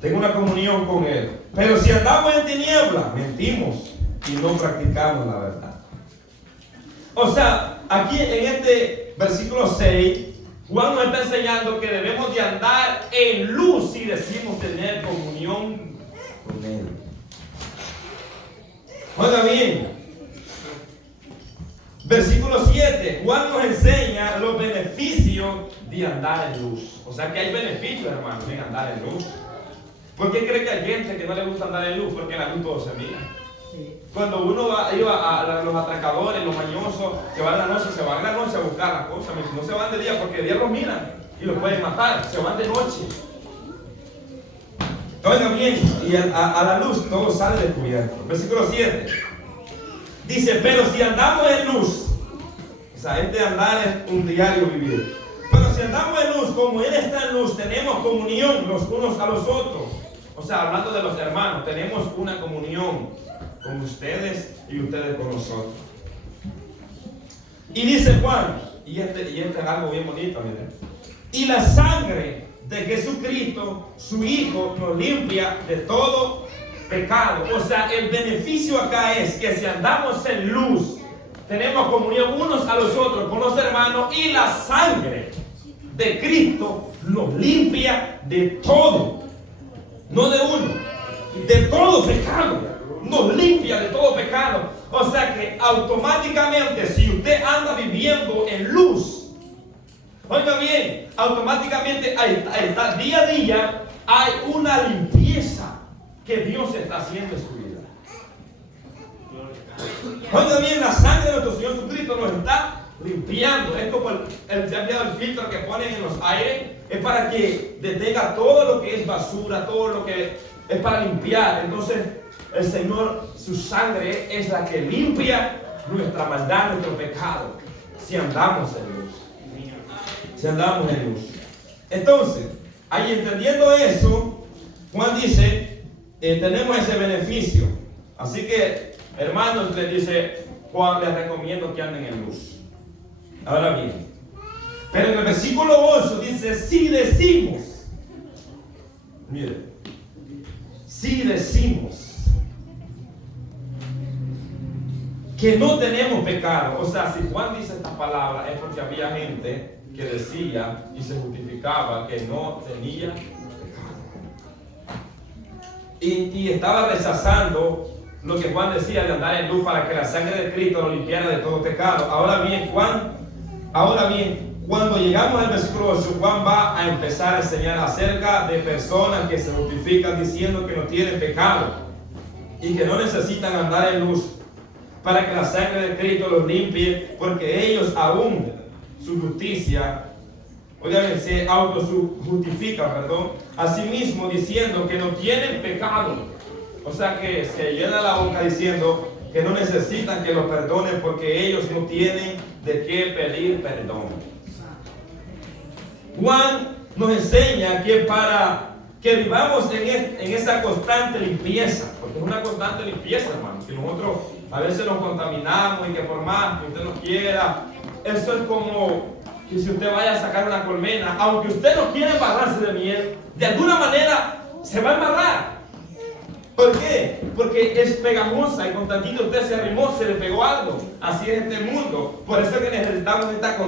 tengo una comunión con Él, pero si andamos en tiniebla, mentimos y no practicamos la verdad. O sea, aquí en este versículo 6, Juan nos está enseñando que debemos de andar en luz si decimos tener comunión con Él. Oiga bien, versículo 7, Juan nos enseña los beneficios de andar en luz. O sea que hay beneficios, hermano, en andar en luz. ¿Por qué cree que hay gente que no le gusta andar en luz? Porque en la luz todo se mira. Sí. Cuando uno iba a los atracadores, los mañosos, que van en la noche, se van en la noche a buscar las cosas. No se van de día porque de día los miran y los pueden matar. Se van de noche. Oiga bien, y a la luz todo sale descubierto. Versículo 7. Dice, pero si andamos en luz, o sea, este andar es un diario vivir. Pero si andamos en luz, como Él está en luz, tenemos comunión los unos a los otros. O sea, hablando de los hermanos, tenemos una comunión con ustedes y ustedes con nosotros. Y dice Juan, y este es algo bien bonito, miren. Y la sangre de Jesucristo, su Hijo, nos limpia de todo pecado. O sea, el beneficio acá es que si andamos en luz, tenemos comunión unos a los otros con los hermanos, y la sangre de Cristo nos limpia de todo, no de uno, de todo pecado, nos limpia de todo pecado. O sea que automáticamente, si usted anda viviendo en luz, oiga bien, automáticamente día a día hay una limpieza que Dios está haciendo en su vida. Oiga bien, la sangre de nuestro Señor Jesucristo nos está limpiando. Es como el filtro que ponen en los aires, es para que detenga todo lo que es basura, todo lo que es para limpiar. Entonces el Señor, su sangre es la que limpia nuestra maldad, nuestro pecado, si andamos en luz. Si andamos en luz. Entonces, ahí entendiendo eso, Juan dice, tenemos ese beneficio. Así que, hermanos, les dice Juan, les recomiendo que anden en luz. Ahora bien, pero en el versículo 8 dice, si decimos, miren, si decimos que no tenemos pecado, o sea, si Juan dice esta palabra es porque había gente que decía y se justificaba que no tenía pecado. Y estaba rechazando lo que Juan decía de andar en luz para que la sangre de Cristo lo limpiara de todo pecado. Ahora bien, cuando llegamos al versículo 8, Juan va a empezar a enseñar acerca de personas que se justifican diciendo que no tienen pecado y que no necesitan andar en luz para que la sangre de Cristo los limpie, porque ellos aún su justicia, oigan, se autojustifican, a sí mismo diciendo que no tienen pecado. O sea que se llena la boca diciendo que no necesitan que los perdonen porque ellos no tienen de qué pedir perdón. Juan nos enseña que para que vivamos en esa constante limpieza, porque es una constante limpieza, hermano, que nosotros a veces nos contaminamos y que por más que usted no quiera, eso es como que si usted vaya a sacar una colmena, aunque usted no quiera embarrarse de miel, de alguna manera se va a embarrar. ¿Por qué? Porque es pegajosa y con tantito usted se arrimó, se le pegó algo. Así es este mundo. Por eso es que necesitamos esta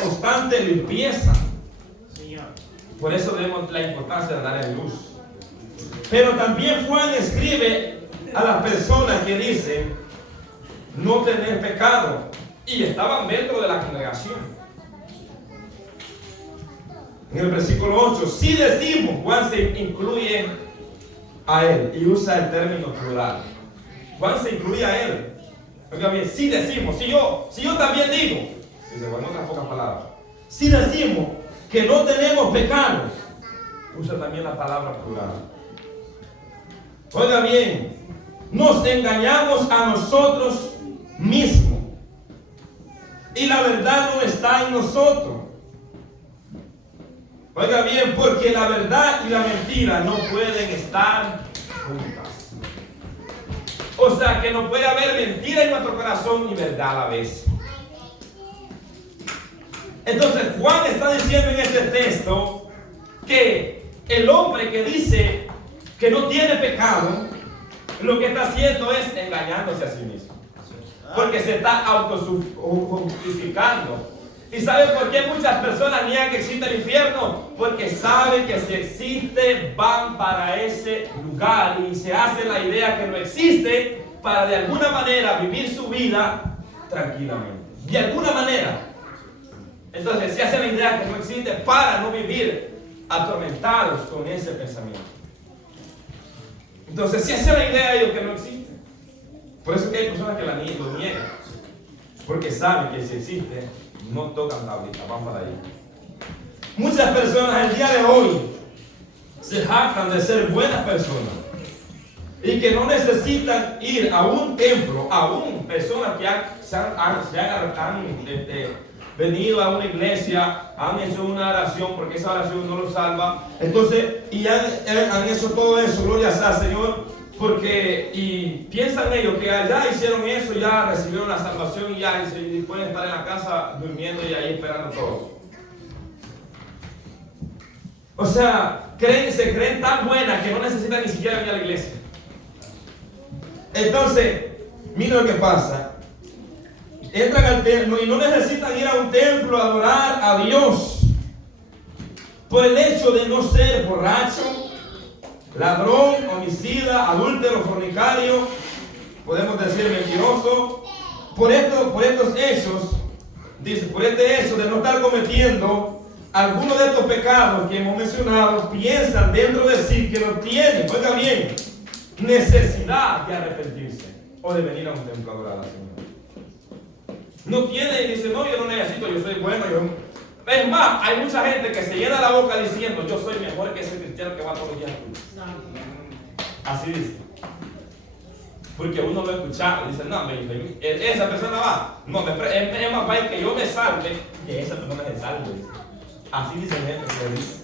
constante limpieza. Por eso vemos la importancia de andar en luz. Pero también Juan escribe a las personas que dicen no tener pecado y estaban dentro de la congregación. En el versículo 8, si decimos, Juan se incluye a él y usa el término plural. Juan se incluye a él. Oiga bien, si decimos, si yo también digo, dice, bueno, otras pocas palabras, si decimos que no tenemos pecado, usa también la palabra plural. Oiga bien, nos engañamos a nosotros mismos y la verdad no está en nosotros. Oiga bien, porque la verdad y la mentira no pueden estar juntas. O sea que no puede haber mentira en nuestro corazón y verdad a la vez. Entonces Juan está diciendo en este texto que el hombre que dice que no tiene pecado, lo que está haciendo es engañándose a sí mismo. Porque se está autojustificando. ¿Y saben por qué muchas personas niegan que existe el infierno? Porque saben que si existe, van para ese lugar y se hacen la idea que no existe para de alguna manera vivir su vida tranquilamente. De alguna manera. Entonces se hacen la idea que no existe para no vivir atormentados con ese pensamiento. Entonces se hacen la idea de ellos que no existe. Por eso que hay personas que lo niegan. Porque saben que si existe, no tocan tablita, van para allá. Muchas personas el día de hoy se jactan de ser buenas personas y que no necesitan ir a un templo, aún personas que han venido a una iglesia, han hecho una oración porque esa oración no los salva. Entonces, y han hecho todo eso, gloria al Señor, porque y piensan ellos que allá hicieron eso, ya recibieron la salvación y ya y pueden estar en la casa durmiendo y ahí esperando todo. O sea, se creen tan buenas que no necesitan ni siquiera venir a la iglesia. Entonces, mira lo que pasa. Entran al templo y no necesitan ir a un templo a adorar a Dios. por el hecho de no ser borracho, ladrón, homicida, adúltero, fornicario, podemos decir mentiroso, por estos hechos, dice, por este hecho de no estar cometiendo algunos de estos pecados que hemos mencionado, piensan dentro de sí que no tienen, oiga bien, necesidad de arrepentirse o de venir a un templo a adorar al Señor. No tiene y dice, no, yo no necesito, yo soy bueno. Es más, hay mucha gente que se llena la boca diciendo, yo soy mejor que ese cristiano que va todos los días a culto. Así dice. Porque uno lo escucha, dice, no, esa persona va. No, es más fácil que yo me salve que esa persona se salve. Así dice gente que dice.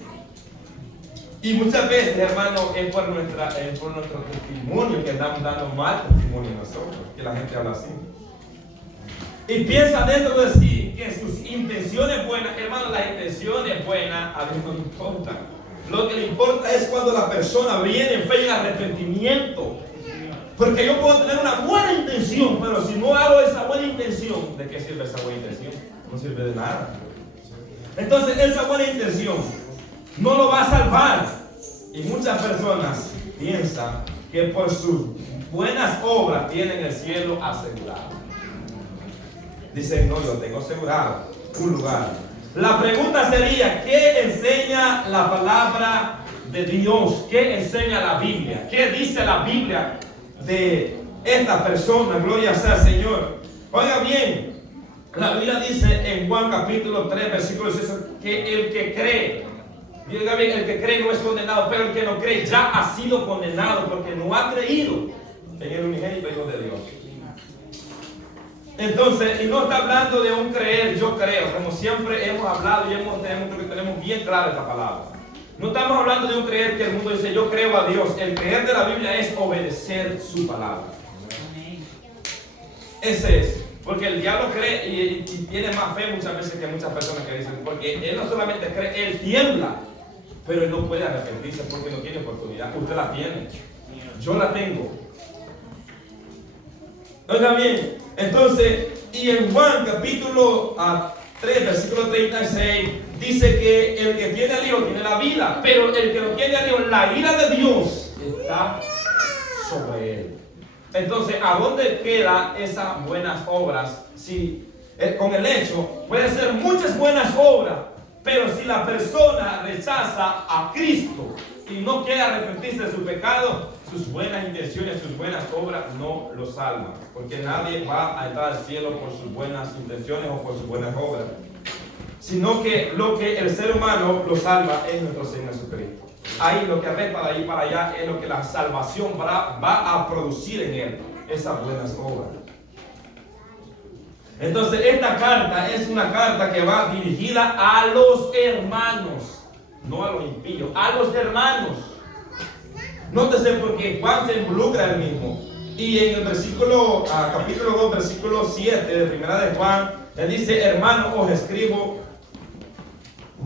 Y muchas veces, hermano, es por nuestro testimonio que estamos dando mal testimonio nosotros, que la gente habla así. Y piensa dentro de sí que sus intenciones buenas, hermano, las intenciones buenas a Dios no le importa. Lo que le importa es cuando la persona viene en fe y en arrepentimiento. Porque yo puedo tener una buena intención, pero si no hago esa buena intención, ¿de qué sirve esa buena intención? No sirve de nada. Entonces, esa buena intención no lo va a salvar. Y muchas personas piensan que por sus buenas obras tienen el cielo asegurado. Dicen, no, yo tengo asegurado un lugar. La pregunta sería, ¿qué enseña la palabra de Dios? ¿Qué enseña la Biblia? ¿Qué dice la Biblia de esta persona? Gloria sea al Señor. Oiga bien, la Biblia dice en Juan capítulo 3, versículo 6, que el que cree, diga bien, el que cree no es condenado, pero el que no cree ya ha sido condenado porque no ha creído en el unigénito Hijo de Dios. Entonces, y no está hablando de un creer, yo creo, como siempre hemos hablado y tenemos bien clara esta palabra. No estamos hablando de un creer que el mundo dice, yo creo a Dios. El creer de la Biblia es obedecer su palabra. Ese es. Porque el diablo cree y tiene más fe muchas veces que muchas personas que dicen, porque él no solamente cree, él tiembla, pero él no puede arrepentirse porque no tiene oportunidad. Usted la tiene. Yo la tengo. Oiga bien, entonces, y en Juan capítulo 3, versículo 36, dice que el que tiene al Hijo tiene la vida, pero el que no tiene al Hijo, la ira de Dios está sobre él. Entonces, ¿a dónde quedan esas buenas obras? Si con el hecho, puede ser muchas buenas obras, pero si la persona rechaza a Cristo y no quiere arrepentirse de su pecado, sus buenas intenciones, sus buenas obras no lo salvan. Porque nadie va a entrar al cielo por sus buenas intenciones o por sus buenas obras. Sino que lo que el ser humano lo salva es nuestro Señor Jesucristo. Ahí lo que resta de ahí para allá es lo que la salvación va a producir en él, esas buenas obras. Entonces esta carta es una carta que va dirigida a los hermanos, no a los impíos, a los hermanos. Nótese porque Juan se involucra él mismo. Y en el versículo, capítulo 2, versículo 7 de primera de Juan, él dice, hermano, os escribo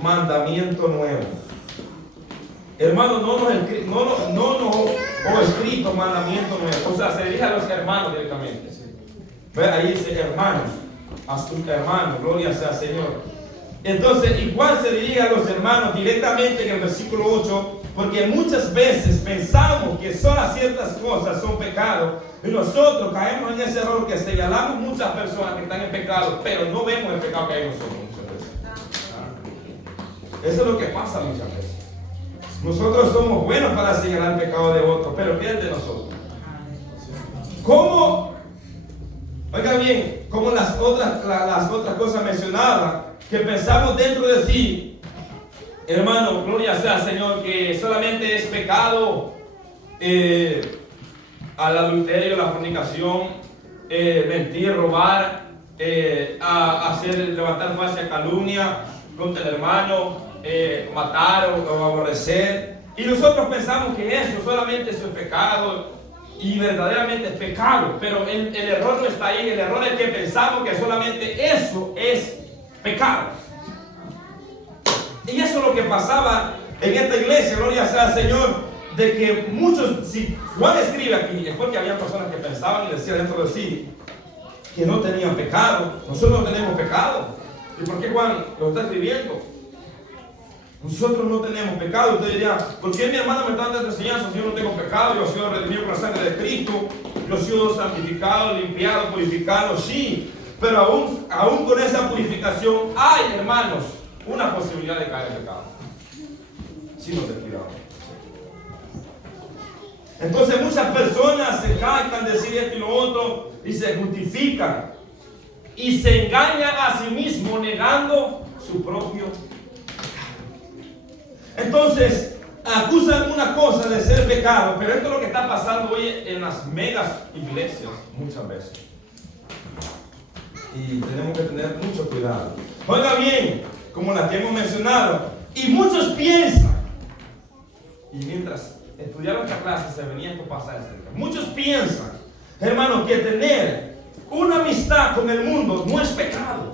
mandamiento nuevo. Hermano, no nos os escrito mandamiento nuevo. O sea, se dirige a los hermanos directamente. Ahí dice hermanos, a sus hermanos, gloria sea al Señor. Entonces, igual se dirige a los hermanos directamente en el versículo 8. Porque muchas veces pensamos que solo ciertas cosas son pecados y nosotros caemos en ese error que señalamos muchas personas que están en pecado, pero no vemos el pecado que hay en nosotros muchas veces. Eso es lo que pasa muchas veces. Nosotros somos buenos para señalar el pecado de otros, pero ¿qué es el de nosotros? ¿Cómo? Oiga bien, como las otras cosas mencionadas, que pensamos dentro de sí. Hermano, gloria sea al Señor, que solamente es pecado al adulterio, la fornicación, mentir, robar, levantar falsa calumnia contra el hermano, matar o aborrecer. Y nosotros pensamos que eso solamente es un pecado y verdaderamente es pecado. Pero el error no está ahí, el error es que pensamos que solamente eso es pecado. Y eso es lo que pasaba en esta iglesia, gloria sea al Señor, de que muchos, si Juan escribe aquí, es porque había personas que pensaban y decían dentro de sí que no tenían pecado. Nosotros no tenemos pecado. ¿Y por qué Juan lo está escribiendo? Nosotros no tenemos pecado. Usted diría, ¿por qué mi hermano me está dando esta enseñanza si yo no tengo pecado? Yo he sido redimido con la sangre de Cristo. Yo he sido santificado, limpiado, purificado, sí. Pero aún con esa purificación hay, hermanos, una posibilidad de caer en pecado. Si nos descuidamos. Entonces muchas personas se jactan de decir esto y lo otro y se justifican. Y se engañan a sí mismos negando su propio pecado. Entonces, acusan una cosa de ser pecado, pero esto es lo que está pasando hoy en las megas iglesias muchas veces. Y tenemos que tener mucho cuidado. Oiga bien, como las que hemos mencionado, y muchos piensan, y mientras estudiaba esta clase se venía esto pasar cerca, muchos piensan, hermanos, que tener una amistad con el mundo no es pecado.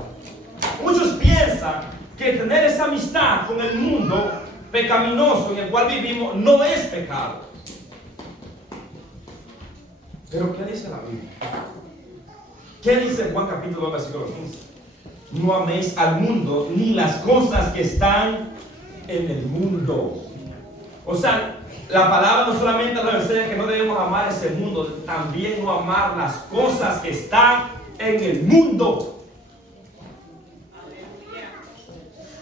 Muchos piensan que tener esa amistad con el mundo pecaminoso en el cual vivimos no es pecado. Pero ¿qué dice la Biblia? ¿Qué dice Juan capítulo 2 versículo 15? No améis al mundo ni las cosas que están en el mundo. O sea, la palabra no solamente nos enseña que no debemos amar ese mundo, también no amar las cosas que están en el mundo.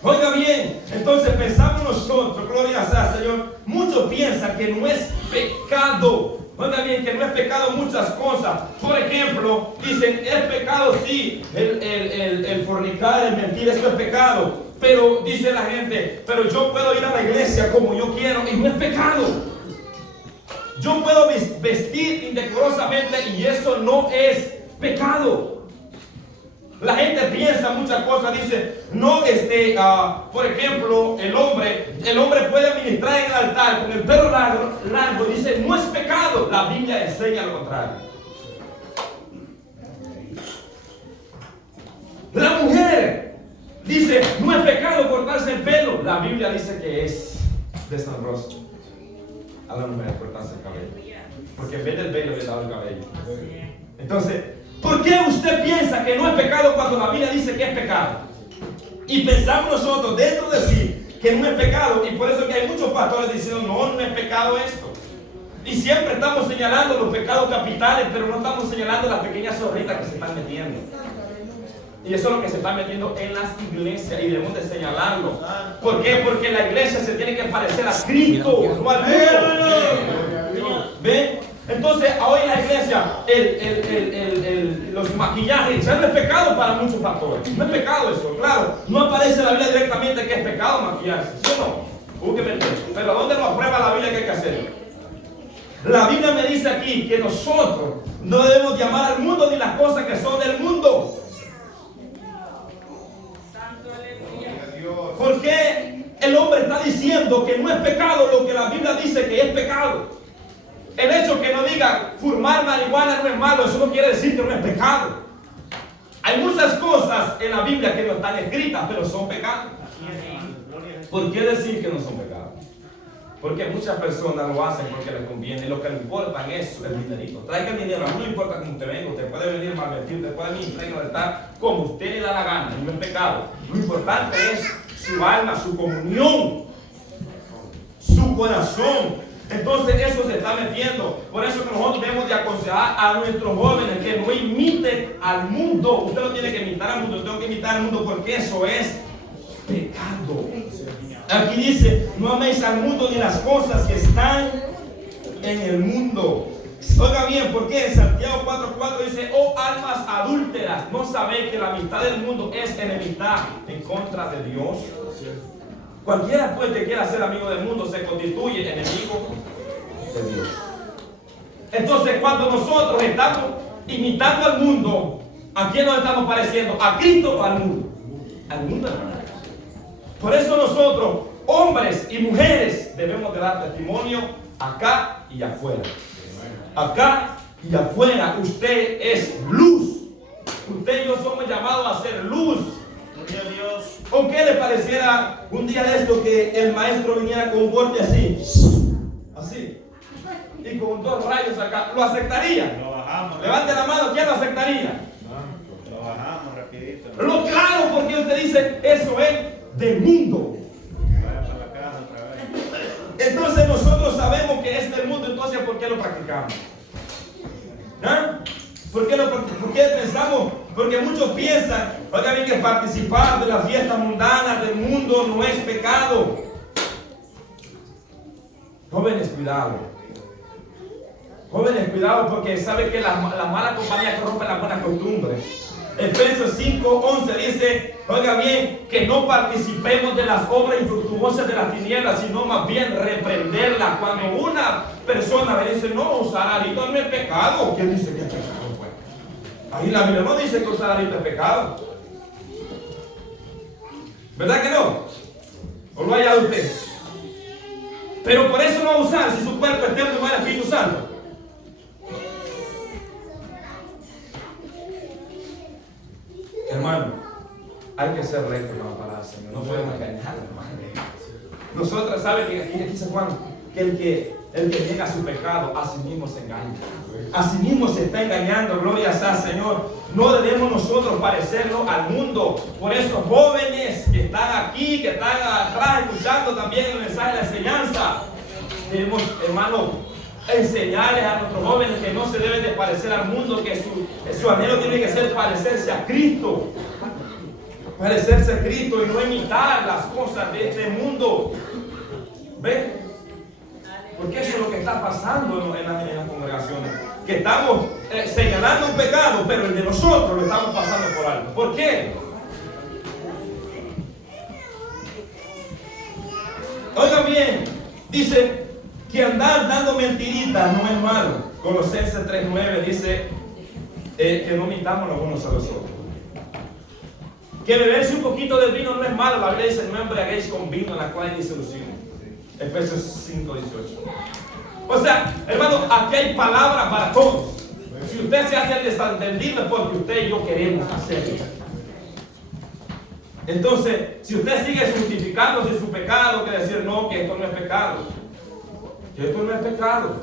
Oiga bien, entonces pensamos nosotros, gloria sea Señor, muchos piensan que no es pecado. Oiga bien, que no es pecado muchas cosas. Por ejemplo, dicen, es pecado sí, el fornicar, el mentir, eso es pecado. Pero dice la gente, pero yo puedo ir a la iglesia como yo quiero y no es pecado. Yo puedo vestir indecorosamente y eso no es pecado. La gente piensa muchas cosas, dice, no, por ejemplo, el hombre puede administrar en el altar con el pelo largo, dice, no es pecado. La Biblia enseña lo contrario. La mujer dice, no es pecado cortarse el pelo. La Biblia dice que es deshonroso a la mujer cortarse el cabello, porque en vez del pelo le da el cabello. Entonces, ¿por qué usted piensa que no es pecado cuando la Biblia dice que es pecado? Y pensamos nosotros dentro de sí que no es pecado, y por eso que hay muchos pastores diciendo no es pecado esto. Y siempre estamos señalando los pecados capitales, pero no estamos señalando las pequeñas zorritas que se están metiendo. Y eso es lo que se está metiendo en las iglesias y debemos de señalarlo. ¿Por qué? Porque la iglesia se tiene que parecer a Cristo, no al mundo. ¿Ven? Entonces, hoy en la iglesia, los maquillajes ya no es pecado para muchos pastores. No es pecado eso, claro. No aparece en la Biblia directamente que es pecado maquillarse, ¿sí o no? Búsqueme. Pero ¿dónde nos aprueba la Biblia que hay que hacerlo? La Biblia me dice aquí que nosotros no debemos llamar al mundo ni las cosas que son del mundo. ¿Por qué el hombre está diciendo que no es pecado lo que la Biblia dice que es pecado? El hecho que no diga fumar marihuana no es malo, eso no quiere decir que no es pecado. Hay muchas cosas en la Biblia que no están escritas, pero son pecados. ¿Por qué decir que no son pecados? Porque muchas personas lo hacen porque les conviene. Lo que le importa es el dinerito. Traiga el dinero, a mí no importa cómo usted venga. Usted puede venir mal vestido, usted puede venir en estar como usted le da la gana, no es pecado. Lo importante es su alma, su comunión, su corazón. Entonces eso se está metiendo. Por eso que nosotros debemos de aconsejar a nuestros jóvenes que no imiten al mundo. Usted no tiene que imitar al mundo, usted tiene que imitar al mundo porque eso es pecado. Aquí dice, no améis al mundo ni las cosas que están en el mundo. Oiga bien, porque en Santiago 4:4 dice, oh almas adúlteras, ¿no sabéis que la amistad del mundo es enemistad en contra de Dios? Cualquiera pues que quiera ser amigo del mundo se constituye enemigo de Dios. Entonces, cuando nosotros estamos imitando al mundo, ¿a quién nos estamos pareciendo? ¿A Cristo o al mundo? Al mundo, hermano. Por eso nosotros, hombres y mujeres, debemos de dar testimonio acá y afuera. Acá y afuera. Usted es luz. Usted y yo somos llamados a ser luz. Gloria a Dios. ¿O qué le pareciera un día de esto que el maestro viniera con un golpe así? Así. Y con 2 rayos acá. ¿Lo aceptaría? Lo bajamos. Levante la mano. ¿Quién lo aceptaría? Lo bajamos rapidito. Lo claro, porque usted dice, eso es del mundo. qué lo practicamos? ¿Ah? ¿Por qué pensamos? Porque muchos piensan, oiga bien, que participar de las fiestas mundanas del mundo no es pecado. Jóvenes, cuidado. Jóvenes, cuidado, porque sabe que la mala compañía corrompe la buena costumbre. Efesios 5:11 dice, oiga bien, que no participemos de las obras infructuosas de las tinieblas, sino más bien reprenderlas. Cuando una persona le dice, no, usar arito no es pecado. ¿Quién dice que es pecado? Pues ahí la Biblia no dice que usar arito es pecado. ¿Verdad que no? ¿O lo haya usted? Pero por eso no va a usar si su cuerpo es templo del Espíritu Santo. Hermano, hay que ser recto para el Señor. No podemos engañar, hermano. Nosotros, ¿sabe que aquí dice Juan? Que el que niega su pecado, a sí mismo se engaña. A sí mismo se está engañando, gloria sea al Señor. No debemos nosotros parecernos al mundo. Por eso, jóvenes que están aquí, que están atrás escuchando también el mensaje de la enseñanza, debemos, hermano, enseñarles a nuestros jóvenes que no se deben de parecer al mundo, que su anhelo tiene que ser parecerse a Cristo. Parecerse a Cristo y no imitar las cosas de este mundo. ¿Ven? Porque eso es lo que está pasando en las congregaciones. Que estamos señalando un pecado, pero el de nosotros lo estamos pasando por alto. ¿Por qué? Oigan bien, dice que andar dando mentiritas no es malo. Colosenses 3:9 dice que no mintamos los unos a los otros. Que beberse un poquito de vino no es malo. La Biblia dice, no embriaguéis con vino en la cual hay disolución. Efesios 5:18. O sea, hermano, aquí hay palabras para todos. Si usted se hace el desentendido es porque usted y yo queremos hacerlo. Entonces, si usted sigue justificándose su pecado, que decir no, que esto no es pecado. Que esto no es pecado.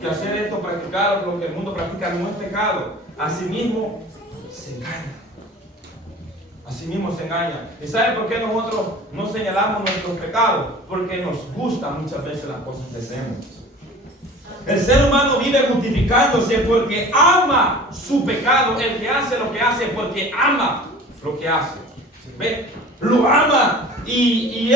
Que hacer esto, practicar lo que el mundo practica no es pecado. Asimismo, se engaña. Asimismo se engaña. ¿Y sabe por qué nosotros no señalamos nuestros pecados? Porque nos gustan muchas veces las cosas que hacemos. El ser humano vive justificándose porque ama su pecado. El que hace lo que hace porque ama lo que hace. ¿Ve? Lo ama y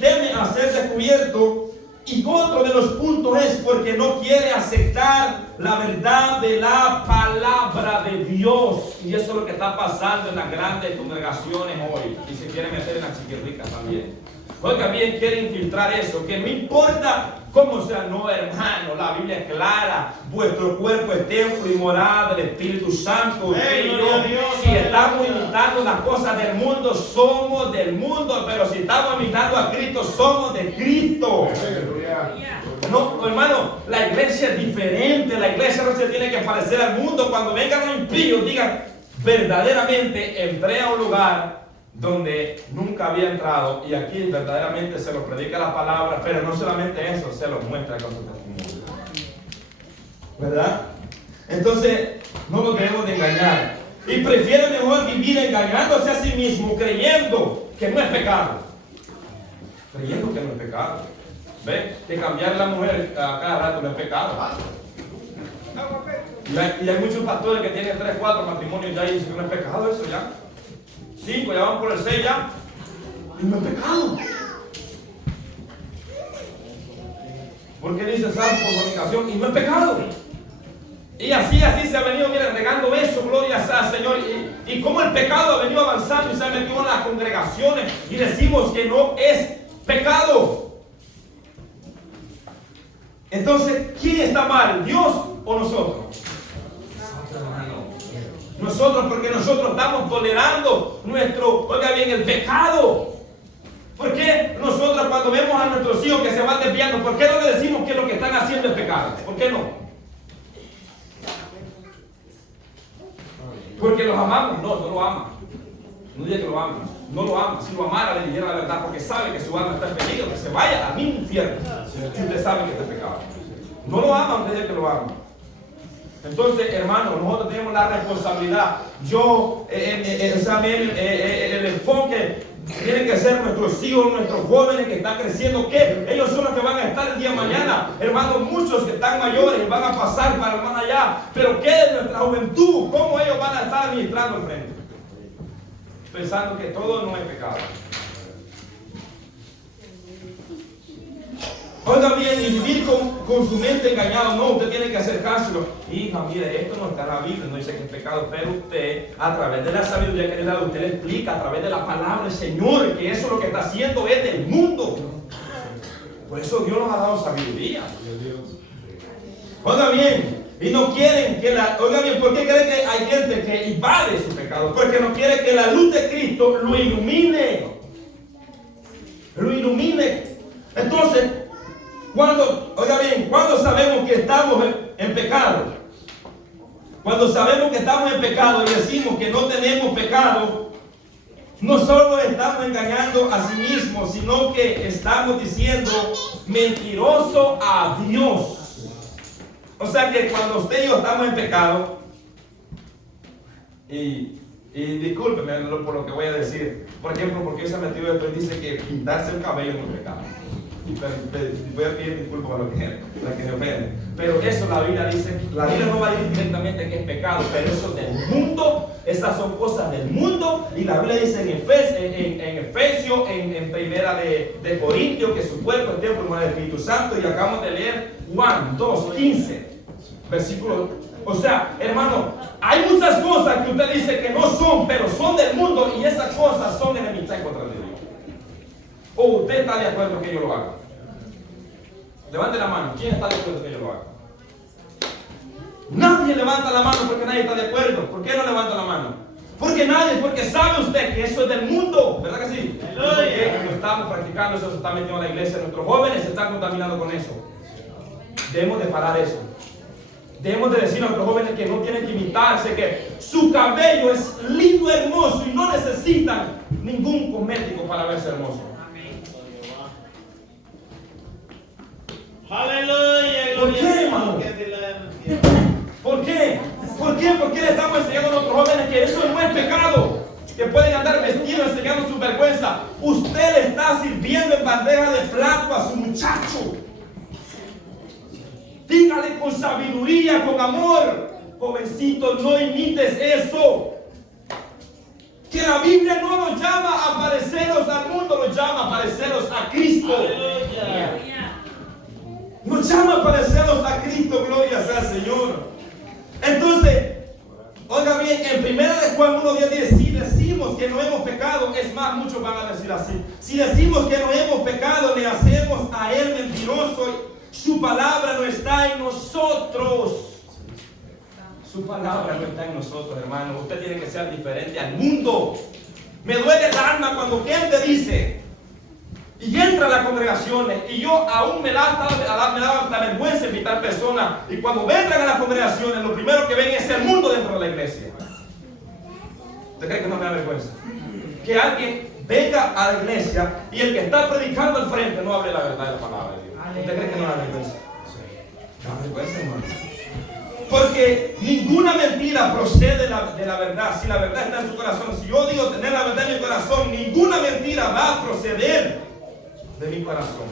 teme a ser descubierto. Y otro de los puntos es porque no quiere aceptar la verdad de la palabra de Dios. Y eso es lo que está pasando en las grandes congregaciones hoy. Y se quiere meter en las chiquirricas también. Oiga bien, quiere infiltrar eso. Que no importa cómo sea, no, hermano. La Biblia es clara. Vuestro cuerpo es templo y morada del Espíritu Santo. Si estamos imitando las cosas del mundo, somos del mundo. Pero si estamos imitando a Cristo, somos de Cristo. No, hermano, la iglesia es diferente. La iglesia no se tiene que parecer al mundo. Cuando vengan los impíos, digan, verdaderamente entré a un lugar donde nunca había entrado, y aquí verdaderamente se los predica la palabra, pero no solamente eso, se los muestra con su testimonio. ¿Verdad? Entonces, no nos debemos de engañar. Y prefieren mejor vivir engañándose a sí mismo, creyendo que no es pecado. Creyendo que no es pecado. ¿Ven? Que cambiar la mujer a cada rato no es pecado. Y hay muchos pastores que tienen 3, 4 matrimonios ya y dicen que no es pecado eso ya. 5, ya van por el 6 ya. Y no es pecado. Porque dice salvo por fornicación y no es pecado. Y así se ha venido, miren, regando eso, gloria al Señor. Y como el pecado ha venido avanzando y se ha metido en las congregaciones y decimos que no es pecado. Entonces, ¿quién está mal? ¿Dios o nosotros? Nosotros, porque nosotros estamos tolerando oiga bien, el pecado. ¿Por qué nosotros cuando vemos a nuestros hijos que se van desviando, por qué no le decimos que lo que están haciendo es pecado? ¿Por qué no? Porque los amamos. No lo ama. No diga que lo ama. No lo ama. Si lo amara le dijera la verdad, porque sabe que su alma está en peligro, que se vaya al mismo infierno. Si usted sabe que está pecado. No lo ama, aunque diga que lo ama. Entonces, hermanos, nosotros tenemos la responsabilidad. El enfoque Tienen que ser nuestros hijos, nuestros jóvenes que están creciendo, que ellos son los que van a estar el día de mañana. Hermanos, muchos que están mayores van a pasar para el más allá. Pero ¿qué de nuestra juventud? ¿Cómo ellos van a estar administrando el frente? Pensando que todo no es pecado. Oiga bien, y vivir con su mente engañada, no, usted tiene que acercárselo. Hija, mire, esto no está en la Biblia, no dice que es pecado, pero usted, a través de la sabiduría que le da, usted le explica a través de la palabra del Señor que eso lo que está haciendo es del mundo. Por eso Dios nos ha dado sabiduría. Oiga bien, y no quieren que oiga bien, ¿por qué creen que hay gente que invade su pecado? Porque no quiere que la luz de Cristo lo ilumine. Lo ilumine. Entonces, oiga bien, cuando sabemos que estamos en pecado, cuando sabemos que estamos en pecado y decimos que no tenemos pecado, no solo estamos engañando a sí mismos, sino que estamos diciendo mentiroso a Dios. O sea que cuando usted y yo estamos en pecado, y discúlpeme por lo que voy a decir, por ejemplo, porque ese metido después dice que pintarse el cabello no es pecado. Voy a pedir disculpas a los que me ofenden, pero eso la Biblia dice, la Biblia no va a decir directamente que es pecado, pero eso del mundo, esas son cosas del mundo, y la Biblia dice en Efesios, en primera de Corintios, que su cuerpo es templo del Espíritu Santo, y acabamos de leer Juan 2:15, versículo. O sea, hermano, hay muchas cosas que usted dice que no son, pero son del mundo, y esas cosas son enemistad contra Dios. ¿O usted está de acuerdo que yo lo haga? Levante la mano. ¿Quién está de acuerdo que yo lo haga? Nadie levanta la mano porque nadie está de acuerdo. ¿Por qué no levanta la mano? Porque sabe usted que eso es del mundo, ¿verdad que sí? Porque no estamos practicando eso, se está metiendo en la iglesia, nuestros jóvenes se están contaminando con eso. Debemos de parar eso. Debemos de decir a nuestros jóvenes que no tienen que imitarse, que su cabello es lindo, hermoso y no necesitan ningún cosmético para verse hermoso. Aleluya. ¿Por qué, hermano? ¿Por qué? ¿Por qué? ¿Por qué le estamos enseñando a nuestros jóvenes que eso no es pecado? Que pueden andar vestidos enseñando su vergüenza. Usted le está sirviendo en bandeja de plato a su muchacho. Dígale con sabiduría, con amor. Jovencito, no imites eso. Que la Biblia no nos llama a parecernos al mundo, nos llama a parecernos a Cristo. Aleluya. Nos llama a parecernos a Cristo, gloria sea al Señor. Entonces, oiga bien, en 1 Juan 1:10, si decimos que no hemos pecado, es más, muchos van a decir así. Si decimos que no hemos pecado, le hacemos a Él mentiroso. Su palabra no está en nosotros. Su palabra no está en nosotros, hermano. Usted tiene que ser diferente al mundo. Me duele el alma cuando gente dice, y entra a las congregaciones, y yo aún me da la vergüenza invitar personas, y cuando entran a las congregaciones, lo primero que ven es el mundo dentro de la iglesia. ¿Usted cree que no me da vergüenza? Que alguien venga a la iglesia y el que está predicando al frente no hable la verdad de la palabra de Dios. ¿Usted cree que no da vergüenza? Da vergüenza, hermano. Porque ninguna mentira procede de la verdad. Si la verdad está en su corazón, si yo digo tener la verdad en mi corazón, ninguna mentira va a proceder de mi corazón.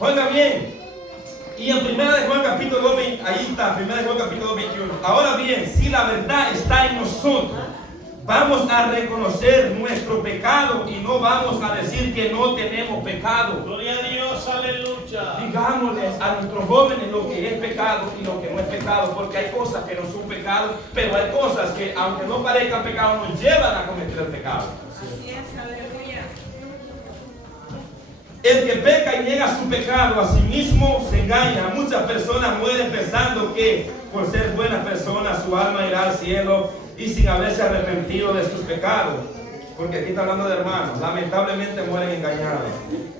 Oiga bien, y en 1 Juan capítulo 2, ahí está, 1 Juan capítulo 2, 21. Ahora bien, si la verdad está en nosotros, vamos a reconocer nuestro pecado y no vamos a decir que no tenemos pecado. Gloria a Dios, aleluya. Digámosles a nuestros jóvenes lo que es pecado y lo que no es pecado, porque hay cosas que no son pecado, pero hay cosas que, aunque no parezcan pecado, nos llevan a cometer el pecado. Así es, aleluya. El que peca y niega su pecado a sí mismo se engaña. Muchas personas mueren pensando que por ser buenas personas su alma irá al cielo y sin haberse arrepentido de sus pecados. Porque aquí está hablando de hermanos. Lamentablemente mueren engañados.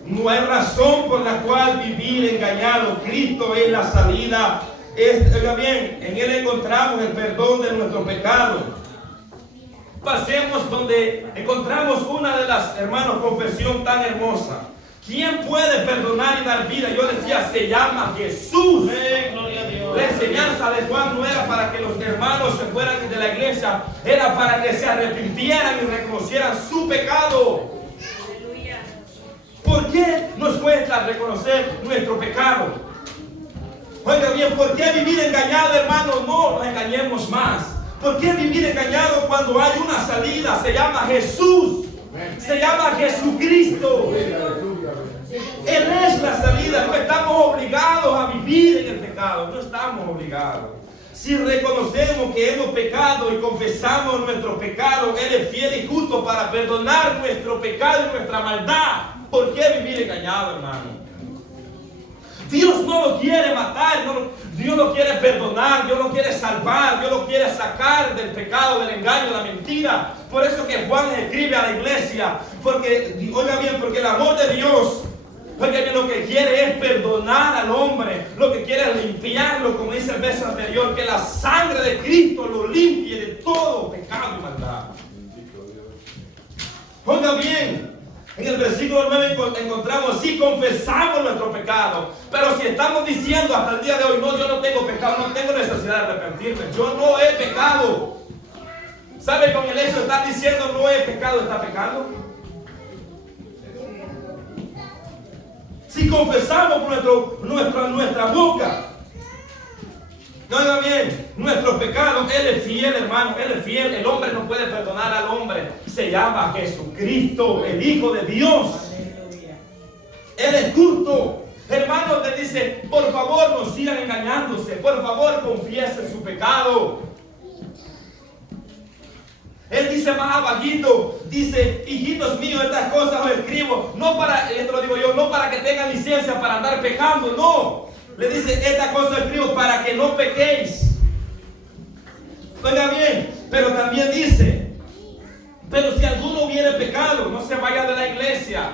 No hay razón por la cual vivir engañado. Cristo es la salida. Oiga bien, en Él encontramos el perdón de nuestros pecados. Pasemos donde encontramos una de las, hermanos, confesión tan hermosa. ¿Quién puede perdonar y dar vida? Yo decía, se llama Jesús. Gloria a Dios. La enseñanza de Juan no era para que los hermanos se fueran de la iglesia, era para que se arrepintieran y reconocieran su pecado. ¿Por qué nos cuesta reconocer nuestro pecado? Oiga bien, ¿por qué vivir engañado, hermano? No nos engañemos más. ¿Por qué vivir engañado cuando hay una salida? Se llama Jesús. Se llama Jesucristo. Él es la salida. No estamos obligados a vivir en el pecado. No estamos obligados. Si reconocemos que hemos pecado y confesamos nuestro pecado, Él es fiel y justo para perdonar nuestro pecado y nuestra maldad. ¿Por qué vivir engañado, hermano? Dios no lo quiere matar, Dios lo quiere perdonar, Dios lo quiere salvar, Dios lo quiere sacar del pecado, del engaño, de la mentira. Por eso que Juan le escribe a la iglesia, porque, oiga bien, porque el amor de Dios, oiga bien, lo que quiere es perdonar al hombre, lo que quiere es limpiarlo, como dice el verso anterior, que la sangre de Cristo lo limpie de todo pecado y maldad. Oiga bien. En el versículo 9 encontramos, si confesamos nuestro pecado, pero si estamos diciendo hasta el día de hoy, no, yo no tengo pecado, no tengo necesidad de arrepentirme, yo no he pecado. ¿Sabe? Con el hecho de estar diciendo no he pecado, ¿está pecando? Si confesamos por nuestra boca, oiga bien, nuestros pecados, Él es fiel, hermano, Él es fiel. El hombre no puede perdonar al hombre. Se llama Jesucristo, el Hijo de Dios. Él es justo. Hermano, te dice, por favor no sigan engañándose, por favor confiesen su pecado. Él dice más abajito, dice, hijitos míos, estas cosas os escribo, no para, esto lo digo yo, no para que tengan licencia para andar pecando, no. Le dice, esta cosa escribo para que no pequéis. Oiga bien, pero también dice, pero si alguno hubiere pecado, no se vaya de la iglesia.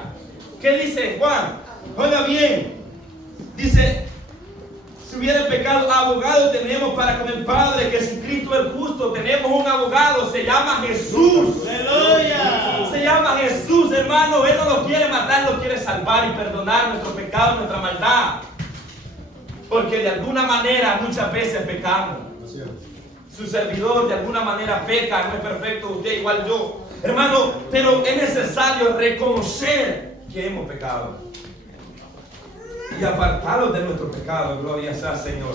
¿Qué dice Juan? Oiga bien, dice, si hubiere pecado, abogado tenemos para con el Padre, Jesucristo el justo. Tenemos un abogado, se llama Jesús. ¡Aleluya! Se llama Jesús, hermano. Él no nos quiere matar, nos quiere salvar y perdonar nuestro pecado, nuestra maldad. Porque de alguna manera muchas veces pecamos. Su servidor de alguna manera peca, no es perfecto, usted igual yo. Hermano, pero es necesario reconocer que hemos pecado. Y apartarlos de nuestro pecado, gloria sea al Señor.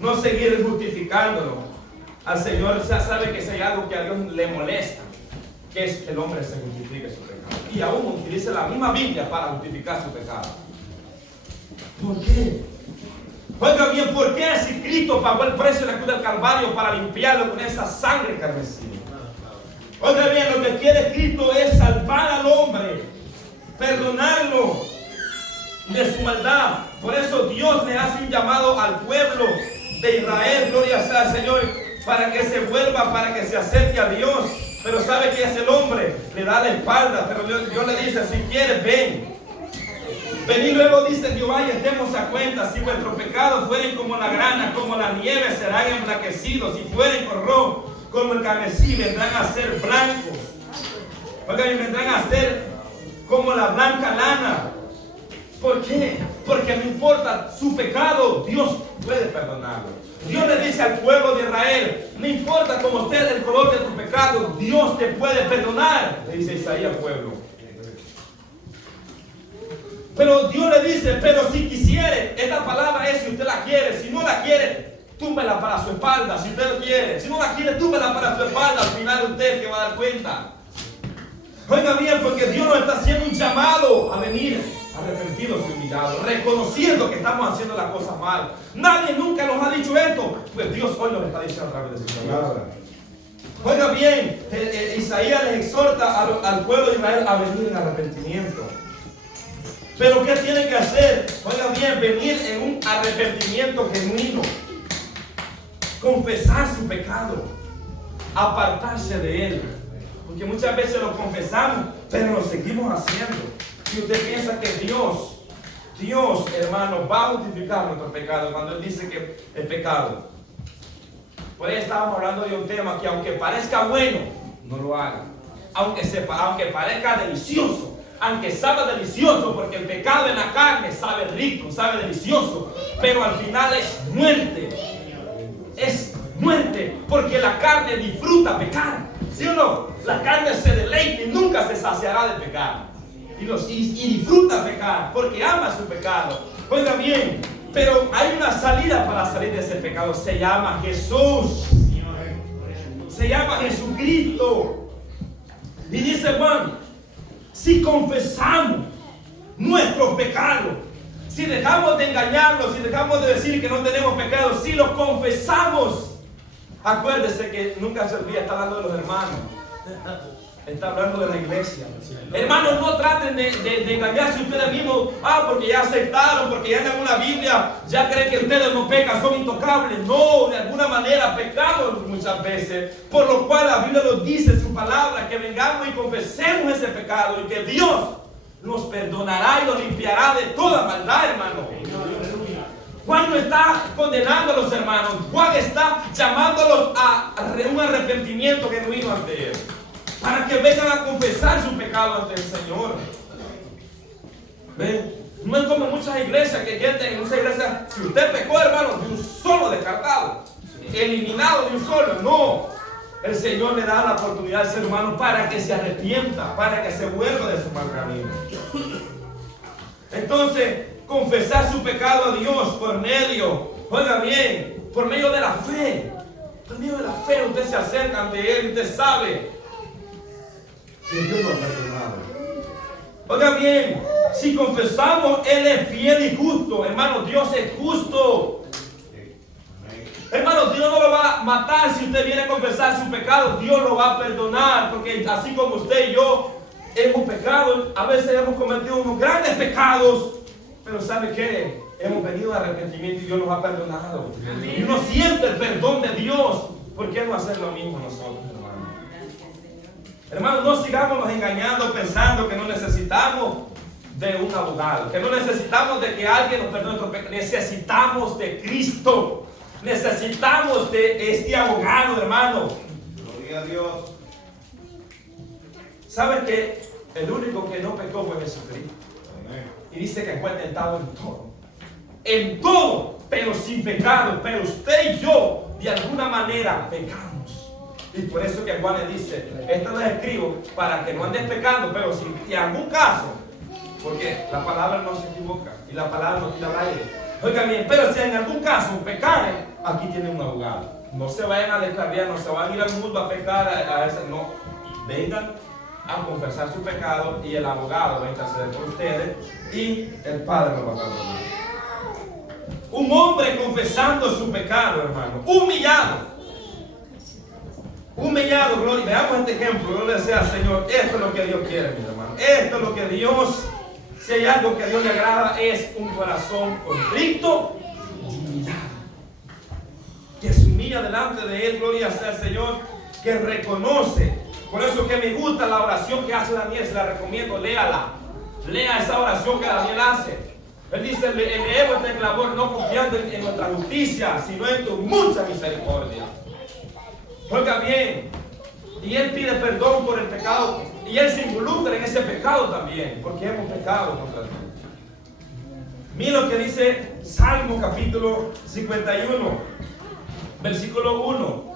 No seguir justificándolo. Al Señor ya sabe que si hay algo que a Dios le molesta, que es que el hombre se justifique su pecado. Y aún utilice la misma Biblia para justificar su pecado. ¿Por qué? Oiga bien, ¿por qué si Cristo pagó el precio de la cruz del Calvario para limpiarlo con esa sangre carmesí? Oiga bien, lo que quiere Cristo es salvar al hombre, perdonarlo de su maldad. Por eso Dios le hace un llamado al pueblo de Israel, gloria sea al Señor, para que se vuelva, para que se acerque a Dios. Pero ¿sabe qué es el hombre? Le da la espalda, pero Dios le dice, si quieres, ven. Ven y luego dice Jehová, y estemos a cuenta, si vuestros pecados fueren como la grana, como la nieve, serán emblanquecidos. Si fueren como el carmesí, vendrán a ser blancos. Oigan, vendrán a ser como la blanca lana. ¿Por qué? Porque no importa su pecado, Dios puede perdonarlo. Dios le dice al pueblo de Israel, no importa como esté el color de tu pecado, Dios te puede perdonar, le dice Isaías al pueblo. Pero Dios le dice, pero si quisiere, esta palabra es si usted la quiere, si no la quiere, túmbela para su espalda, si usted lo quiere. Si no la quiere, túmbela para su espalda, al final usted que va a dar cuenta. Oiga bien, porque Dios nos está haciendo un llamado a venir arrepentidos y humillados, reconociendo que estamos haciendo las cosas mal. Nadie nunca nos ha dicho esto, pues Dios hoy nos está diciendo a través de su palabra. Oiga bien, Isaías les exhorta al pueblo de Israel a venir en arrepentimiento. Pero ¿qué tienen que hacer? Oiga bien, venir en un arrepentimiento genuino, confesar su pecado, apartarse de él. Porque muchas veces lo confesamos, pero lo seguimos haciendo. Y usted piensa que Dios, hermano, va a justificar nuestro pecado cuando Él dice que es pecado. Por ahí estábamos hablando de un tema que aunque parezca bueno, no lo haga. Aunque parezca delicioso, aunque sabe delicioso, porque el pecado en la carne sabe rico, sabe delicioso, pero al final es muerte. Es muerte, porque la carne disfruta pecar. ¿Sí o no? La carne se deleita y nunca se saciará de pecar. Y disfruta pecar, porque ama su pecado. Oiga bien, pero hay una salida para salir de ese pecado. Se llama Jesús. Se llama Jesucristo. Y dice Juan, si confesamos nuestros pecados, si dejamos de engañarnos, si dejamos de decir que no tenemos pecados, si los confesamos, acuérdese que nunca se olvida, está hablando de los hermanos, está hablando de la iglesia. Hermanos, no traten de engañarse ustedes mismos, porque ya aceptaron, porque ya andan en una Biblia, ya creen que ustedes no pecan, son intocables. No, de alguna manera pecamos muchas veces, por lo cual la Biblia nos dice en su palabra que vengamos y confesemos ese pecado y que Dios nos perdonará y nos limpiará de toda maldad, hermano. Juan no está condenando a los hermanos, Juan está llamándolos a un arrepentimiento genuino ante Él, para que vengan a confesar su pecado ante el Señor. ¿Ven? No es como muchas iglesias que gente en muchas iglesias, si usted pecó, hermano, de un solo descartado, eliminado de un solo. No, el Señor le da la oportunidad al ser humano para que se arrepienta, para que se vuelva de su mal camino. Entonces, confesar su pecado a Dios por medio, oiga bien, por medio de la fe. Por medio de la fe usted se acerca ante Él y usted sabe que Dios nos ha perdonado. Oiga bien, si confesamos, Él es fiel y justo. Hermano, Dios es justo. Hermano, Dios no lo va a matar si usted viene a confesar su pecado. Dios lo va a perdonar, porque así como usted y yo hemos pecado, a veces hemos cometido unos grandes pecados, pero ¿sabe qué? Hemos venido a arrepentimiento y Dios nos ha perdonado. Y uno siente el perdón de Dios. ¿Por qué no hacer lo mismo nosotros, hermano? Hermano, no sigamos engañando pensando que no necesitamos de un abogado, que no necesitamos de que alguien nos perdone nuestro pecado. Necesitamos de Cristo. Necesitamos de este abogado, hermano. Gloria a Dios. ¿Saben que el único que no pecó fue Jesucristo? Amén. Y dice que fue tentado en todo. En todo, pero sin pecado. Pero usted y yo, de alguna manera, pecamos. Y por eso que Juan le dice, esto les escribo para que no andes pecando, pero si en algún caso, porque la palabra no se equivoca y la palabra no tira al aire. Oigan bien, pero si en algún caso pecaren, aquí tienen un abogado. No se vayan a declarar, no se van a ir al mundo a pecar a ese, no. Vengan a confesar su pecado y el abogado va a interceder por ustedes y el Padre lo va a perdonar. Un hombre confesando su pecado, hermano, humillado, gloria. Veamos este ejemplo, gloria sea al Señor. Esto es lo que Dios quiere, mi hermano. Esto es lo que Dios, si hay algo que a Dios le agrada, es un corazón contrito y humillado, que se humilla delante de Él, gloria sea al Señor, que reconoce. Por eso que me gusta la oración que hace Daniel, se la recomiendo, léala. Lea esa oración que Daniel hace. Él dice, leemos este clamor no confiando en nuestra justicia, sino en tu mucha misericordia. Oiga bien, y él pide perdón por el pecado, y él se involucra en ese pecado también, porque hemos pecado contra Dios. Mira lo que dice Salmo capítulo 51, versículo 1.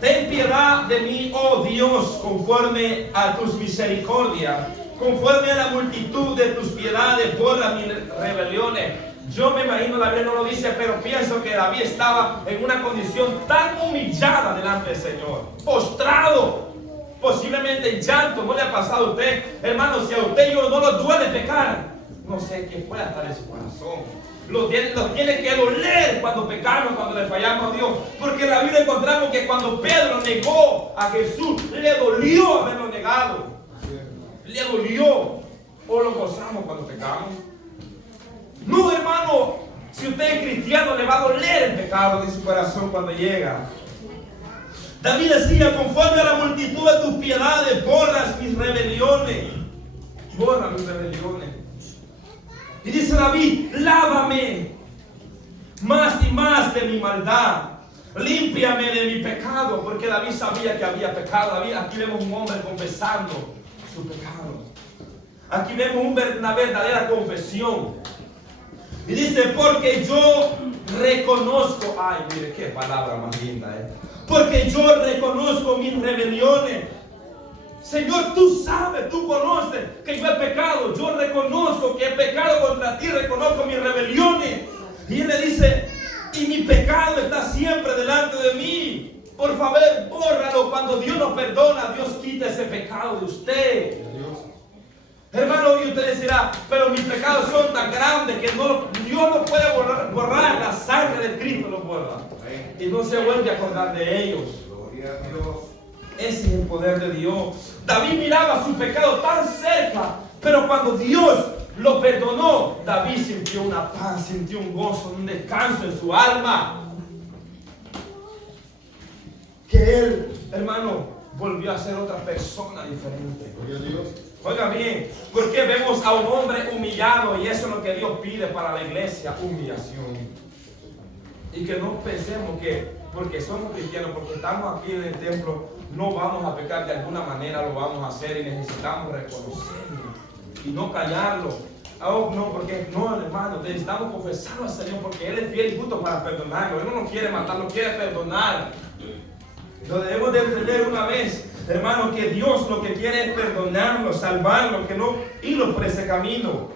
Ten piedad de mí, oh Dios, conforme a tus misericordias, conforme a la multitud de tus piedades, borra mis rebeliones. Yo me imagino, la Biblia no lo dice, pero pienso que David estaba en una condición tan humillada delante del Señor, postrado, posiblemente en llanto. ¿No le ha pasado a usted, hermano? Si a usted y yo no lo duele pecar, no sé qué pueda estar en su corazón. Los tiene que doler cuando pecamos, cuando le fallamos a Dios. Porque en la Biblia encontramos que cuando Pedro negó a Jesús, le dolió haberlo negado. Le dolió. ¿O lo gozamos cuando pecamos? No, hermano. Si usted es cristiano, le va a doler el pecado de su corazón cuando llega. David decía, conforme a la multitud de tus piedades, borras mis rebeliones. Borra mis rebeliones. Y dice David, lávame más y más de mi maldad, límpiame de mi pecado, porque David sabía que había pecado. David, aquí vemos un hombre confesando su pecado. Aquí vemos una verdadera confesión. Y dice, porque yo reconozco, ay, mire qué palabra más linda, porque yo reconozco mis rebeliones. Señor, tú sabes, tú conoces que yo he pecado. Yo reconozco que he pecado contra ti, reconozco mis rebeliones. Y él le dice, y mi pecado está siempre delante de mí. Por favor, bórralo. Cuando Dios nos perdona, Dios quita ese pecado de usted. Hermano, y usted dirá, pero mis pecados son tan grandes que Dios no puede borrar. La sangre de Cristo los borra. Y no se vuelve a acordar de ellos. Gloria a Dios. Ese es el poder de Dios. David miraba su pecado tan cerca, pero cuando Dios lo perdonó, David sintió una paz, sintió un gozo, un descanso en su alma. Que él, hermano, volvió a ser otra persona diferente. Gloria a Dios. Oiga bien, porque vemos a un hombre humillado, y eso es lo que Dios pide para la iglesia, humillación. Y que no pensemos que porque somos cristianos, porque estamos aquí en el templo, no vamos a pecar. De alguna manera lo vamos a hacer, y necesitamos reconocerlo y no callarlo. Oh, no, porque no, hermano, necesitamos confesarlo al Señor, porque Él es fiel y justo para perdonarlo. Él no nos quiere matar, nos quiere perdonar. Lo debemos de entender una vez, hermano, que Dios lo que quiere es perdonarnos, salvarnos, que no irnos por ese camino.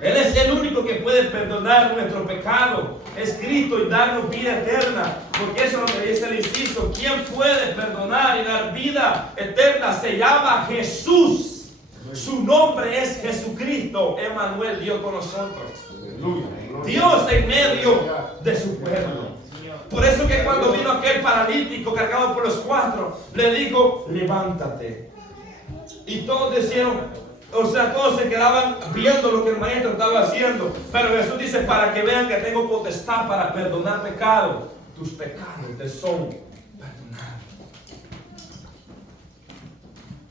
Él es el único que puede perdonar nuestro pecado. Es Cristo, y darnos vida eterna. Porque eso es lo que dice el inciso. ¿Quién puede perdonar y dar vida eterna? Se llama Jesús. Su nombre es Jesucristo. Emmanuel, Dios con nosotros. Dios en medio de su pueblo. Por eso que cuando vino aquel paralítico cargado por los 4, le dijo, levántate. Y todos decían, todos se quedaban viendo lo que el maestro estaba haciendo. Pero Jesús dice, para que vean que tengo potestad para perdonar pecados. Tus pecados te son perdonados.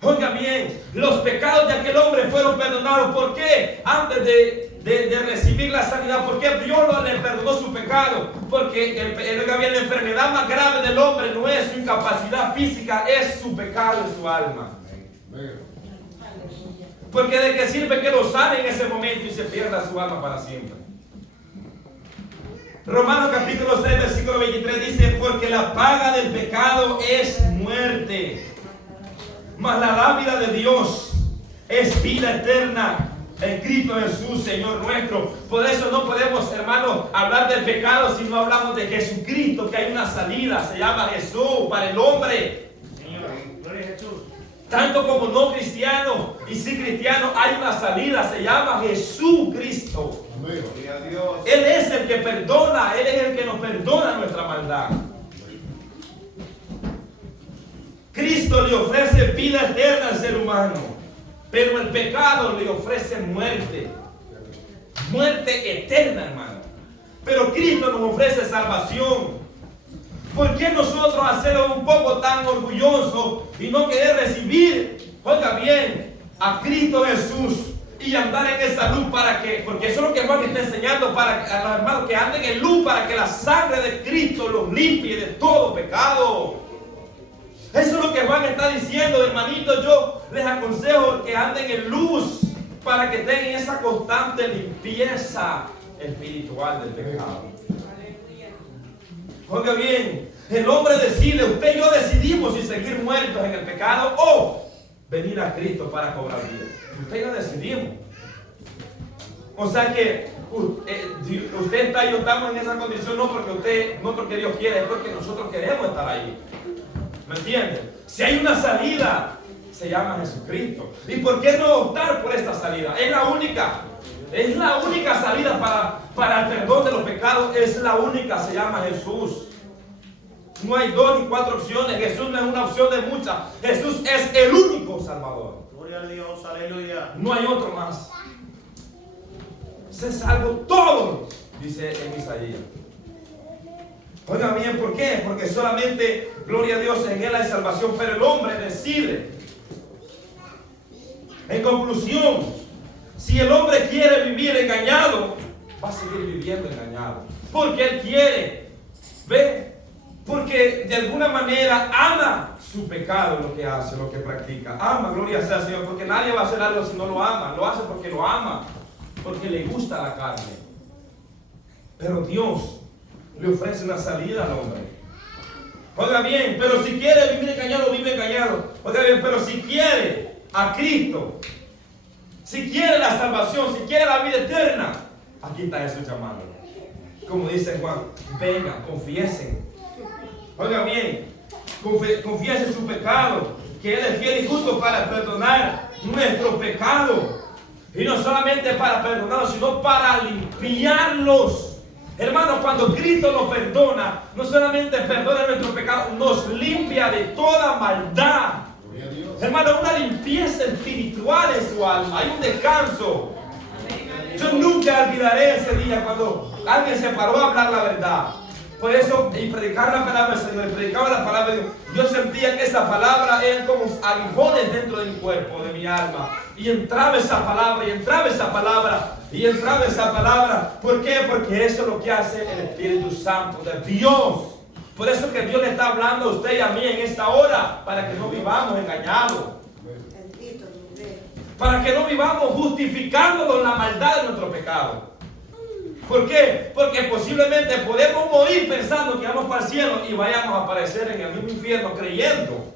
Oiga bien, los pecados de aquel hombre fueron perdonados. ¿Por qué? Antes de recibir la sanidad. ¿Por qué Dios no le perdonó su pecado? Porque la enfermedad más grave del hombre no es su incapacidad física, es su pecado en su alma. Porque de qué sirve que lo sane en ese momento y se pierda su alma para siempre. Romanos capítulo 6, versículo 23 dice, porque la paga del pecado es muerte, mas la dádiva de Dios es vida eterna en Cristo Jesús, Señor nuestro. Por eso no podemos, hermanos, hablar del pecado si no hablamos de Jesucristo, que hay una salida, se llama Jesús para el hombre. Señor, gloria a Jesús. Tanto como no cristiano y sí cristiano, hay una salida, se llama Jesucristo. Gloria a Dios. Él es el que perdona, Él es el que nos perdona nuestra maldad. Cristo le ofrece vida eterna al ser humano, pero el pecado le ofrece muerte. Muerte eterna, hermano. Pero Cristo nos ofrece salvación. ¿Por qué nosotros hacernos un poco tan orgullosos y no querer recibir, oiga bien, a Cristo Jesús y andar en esa luz? ¿Para qué? Porque eso es lo que Juan está enseñando para a los hermanos, que anden en luz, para que la sangre de Cristo los limpie de todo pecado. Eso es lo que Juan está diciendo, hermanitos. Yo les aconsejo que anden en luz para que tengan esa constante limpieza espiritual del pecado. Oiga bien, el hombre decide, usted y yo decidimos si seguir muertos en el pecado o venir a Cristo para cobrar vida. Usted y yo decidimos. O sea que usted está y yo estamos en esa condición no porque Dios quiere, es porque nosotros queremos estar ahí. ¿Me entiende? Si hay una salida, se llama Jesucristo. ¿Y por qué no optar por esta salida? Es la única. Es la única salida para el perdón de los pecados. Es la única, se llama Jesús. No hay 2 ni 4 opciones. Jesús no es una opción de muchas. Jesús es el único Salvador. Gloria a Dios, aleluya. No hay otro más. Se salvó todos, dice en Isaías. Oigan bien, ¿por qué? Porque solamente, gloria a Dios, en Él hay salvación, pero el hombre decide. En conclusión, si el hombre quiere vivir engañado, va a seguir viviendo engañado. Porque él quiere, ¿ve? Porque de alguna manera ama su pecado, lo que hace, lo que practica. Ama, gloria sea al Señor, porque nadie va a hacer algo si no lo ama. Lo hace porque lo ama, porque le gusta la carne. Pero Dios le ofrece una salida al hombre. Oiga bien, pero si quiere vivir engañado, vive engañado. Oiga bien, pero si quiere a Cristo, si quiere la salvación, si quiere la vida eterna, aquí está Jesús llamando. Como dice Juan, vengan, confiesen. Oiga bien, confiesen su pecado, que Él es fiel y justo para perdonar nuestro pecado. Y no solamente para perdonarlos, sino para limpiarlos. Hermanos, cuando Cristo nos perdona, no solamente perdona nuestro pecado, nos limpia de toda maldad. Hermano, una limpieza espiritual en su alma. Hay un descanso. Yo nunca olvidaré ese día cuando alguien se paró a hablar la verdad. Por eso, y predicar la palabra del Señor, y predicaba la palabra de Dios, yo sentía que esa palabra eran como aguijones dentro de mi cuerpo, de mi alma. Y entraba esa palabra, y entraba esa palabra, y entraba esa palabra. ¿Por qué? Porque eso es lo que hace el Espíritu Santo de Dios. Por eso que Dios le está hablando a usted y a mí en esta hora, para que no vivamos engañados. Para que no vivamos justificándonos la maldad de nuestro pecado. ¿Por qué? Porque posiblemente podemos morir pensando que vamos para el cielo y vayamos a aparecer en el mismo infierno creyendo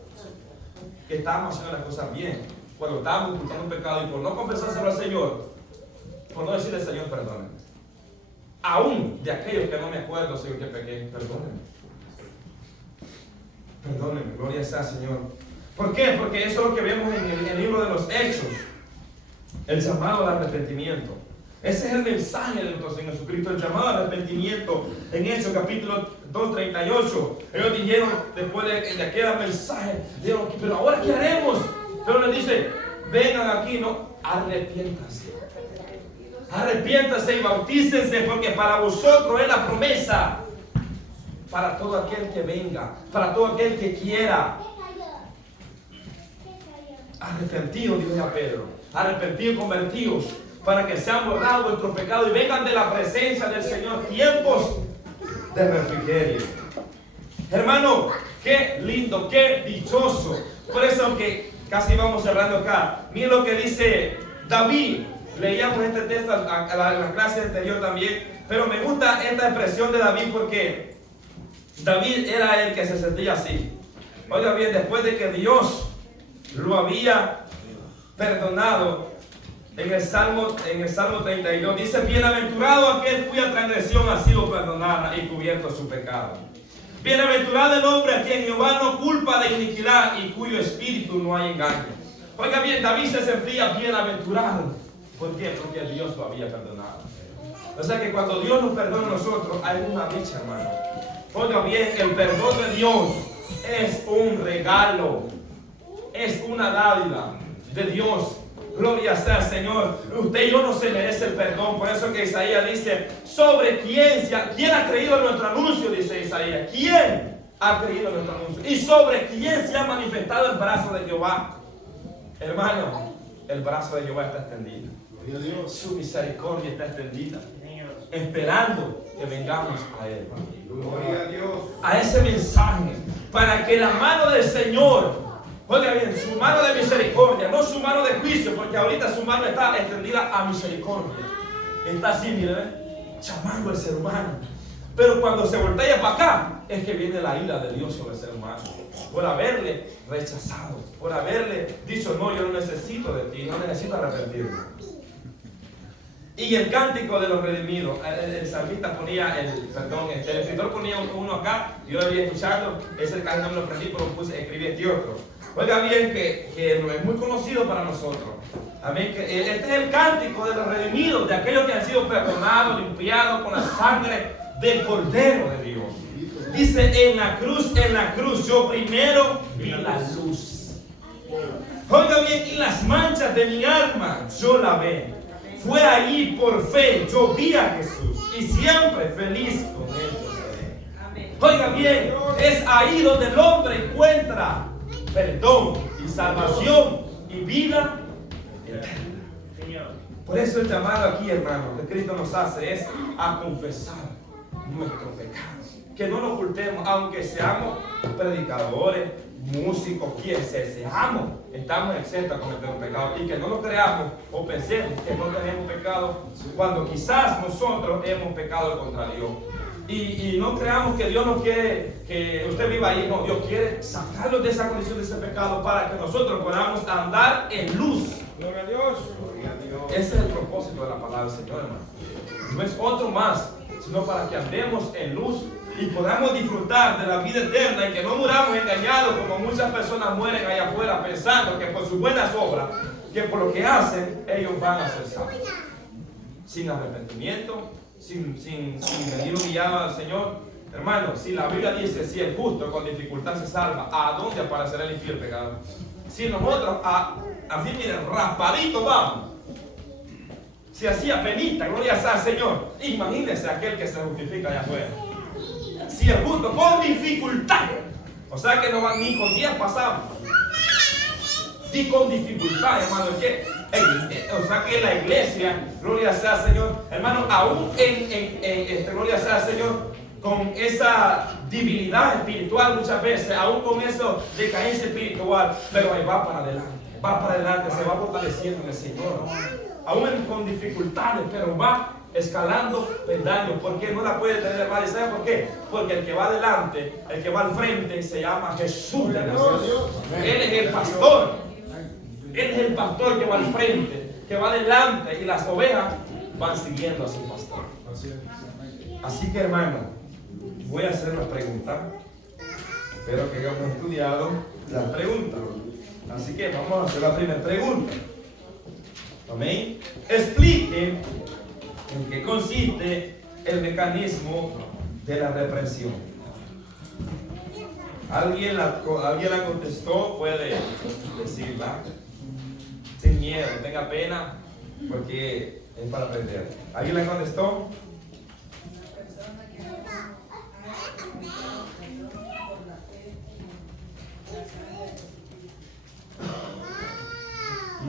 que estamos haciendo las cosas bien. Cuando estamos ocultando un pecado y por no confesárselo al Señor, por no decirle al Señor, perdóneme. Aún de aquellos que no me acuerdo, Señor, que pequé, perdóneme. Perdóneme, gloria sea al Señor. ¿Por qué? Porque eso es lo que vemos en el libro de los Hechos. El llamado al arrepentimiento. Ese es el mensaje de nuestro Señor Jesucristo, el llamado al arrepentimiento. En Hechos capítulo 2:38, ellos dijeron, después de aquel mensaje, dijeron, pero ahora ¿qué haremos? Pero les dice, vengan aquí, no, arrepiéntanse. Arrepiéntanse y bautícense, porque para vosotros es la promesa. Para todo aquel que venga, para todo aquel que quiera. Arrepentidos, dijo a Pedro, arrepentidos, convertidos, para que sean borrados vuestros pecados y vengan de la presencia del Señor tiempos de refrigerio. Hermano, qué lindo, qué dichoso. Por eso que casi vamos cerrando acá. Miren lo que dice David. Leíamos este texto en la clase anterior también, pero me gusta esta expresión de David porque David era el que se sentía así. Oiga bien, después de que Dios lo había perdonado, en el Salmo 32 dice, bienaventurado aquel cuya transgresión ha sido perdonada y cubierto su pecado. Bienaventurado el hombre a quien Jehová no culpa de iniquidad y cuyo espíritu no hay engaño. Oiga bien, David se sentía bienaventurado. ¿Por qué? Porque Dios lo había perdonado. O sea que cuando Dios nos perdona a nosotros, hay una dicha, hermano. Oiga bien, el perdón de Dios es un regalo. Es una dádiva de Dios. Gloria sea al Señor. Usted y yo no se merece el perdón. Por eso que Isaías dice, ¿sobre quién ha creído en nuestro anuncio? Dice Isaías. ¿Quién ha creído en nuestro anuncio? ¿Y sobre quién se ha manifestado el brazo de Jehová? Hermano, el brazo de Jehová está extendido. Su misericordia está extendida, esperando que vengamos a Él. Gloria a Dios. A ese mensaje, para que la mano del Señor, oiga bien, su mano de misericordia, no su mano de juicio, porque ahorita su mano está extendida a misericordia. Está así, mire, llamando al ser humano. Pero cuando se voltea para acá, es que viene la ira de Dios sobre el ser humano. Por haberle rechazado, por haberle dicho, no, yo no necesito de ti, no necesito arrepentirme. Y el cántico de los redimidos, el salmista ponía el escritor ponía uno acá, yo lo había escuchado, ese casi no me lo aprendí, pero escribí este otro. Oiga bien que no es muy conocido para nosotros. Amén. Este es el cántico de los redimidos, de aquellos que han sido perdonados, limpiados con la sangre del Cordero de Dios. Dice, en la cruz, yo primero vi la luz. Oiga bien, y las manchas de mi alma, yo la ve. Fue ahí por fe, yo vi a Jesús y siempre feliz con Él yo seré. Oiga bien, es ahí donde el hombre encuentra perdón y salvación y vida eterna. Por eso el llamado aquí, hermano, que Cristo nos hace es a confesar nuestros pecados. Que no nos ocultemos, aunque seamos predicadores, músicos, quien seamos, estamos exentos a cometer un pecado. Y que no lo creamos o pensemos que no tenemos pecado cuando quizás nosotros hemos pecado contra Dios. Y no creamos que Dios no quiere que usted viva ahí. No, Dios quiere sacarlos de esa condición, de ese pecado, para que nosotros podamos andar en luz. Gloria a Dios. Gloria a Dios. Ese es el propósito de la palabra del Señor, hermano. No es otro más, sino para que andemos en luz y podamos disfrutar de la vida eterna y que no muramos engañados como muchas personas mueren allá afuera pensando que por sus buenas obras, que por lo que hacen, ellos van a ser salvos. Sin arrepentimiento, sin venir humillado al Señor. Hermano, si la Biblia dice, si el justo con dificultad se salva, ¿a dónde aparecerá el impío y el pecador? Si nosotros, así miren, raspadito vamos. Si hacía penita, gloria sea al Señor. Imagínense aquel que se justifica allá afuera. Si el justo con dificultad, o sea que no van ni con 10 pasamos, ni con dificultad, hermano, es que, o sea que la iglesia, gloria sea al Señor, hermano, aún gloria sea al Señor, con esa debilidad espiritual muchas veces, aún con eso de carencia espiritual, pero ahí va para adelante, se va fortaleciendo en el Señor, aún con dificultades, pero va escalando peldaños, porque no la puede tener mal. ¿Y sabe por qué? Porque el que va adelante, el que va al frente, se llama Jesús de Nazaret. Él es el pastor. Él es el pastor que va al frente, que va adelante, y las ovejas van siguiendo a su pastor. Así que, hermano, voy a hacer una pregunta. Espero que hayamos estudiado las preguntas. Así que vamos a hacer la primera pregunta. Amén. Explique en qué consiste el mecanismo de la reprensión. ¿Alguien la contestó? Puede decirla sin miedo, no tenga pena, porque es para aprender. ¿Alguien la contestó?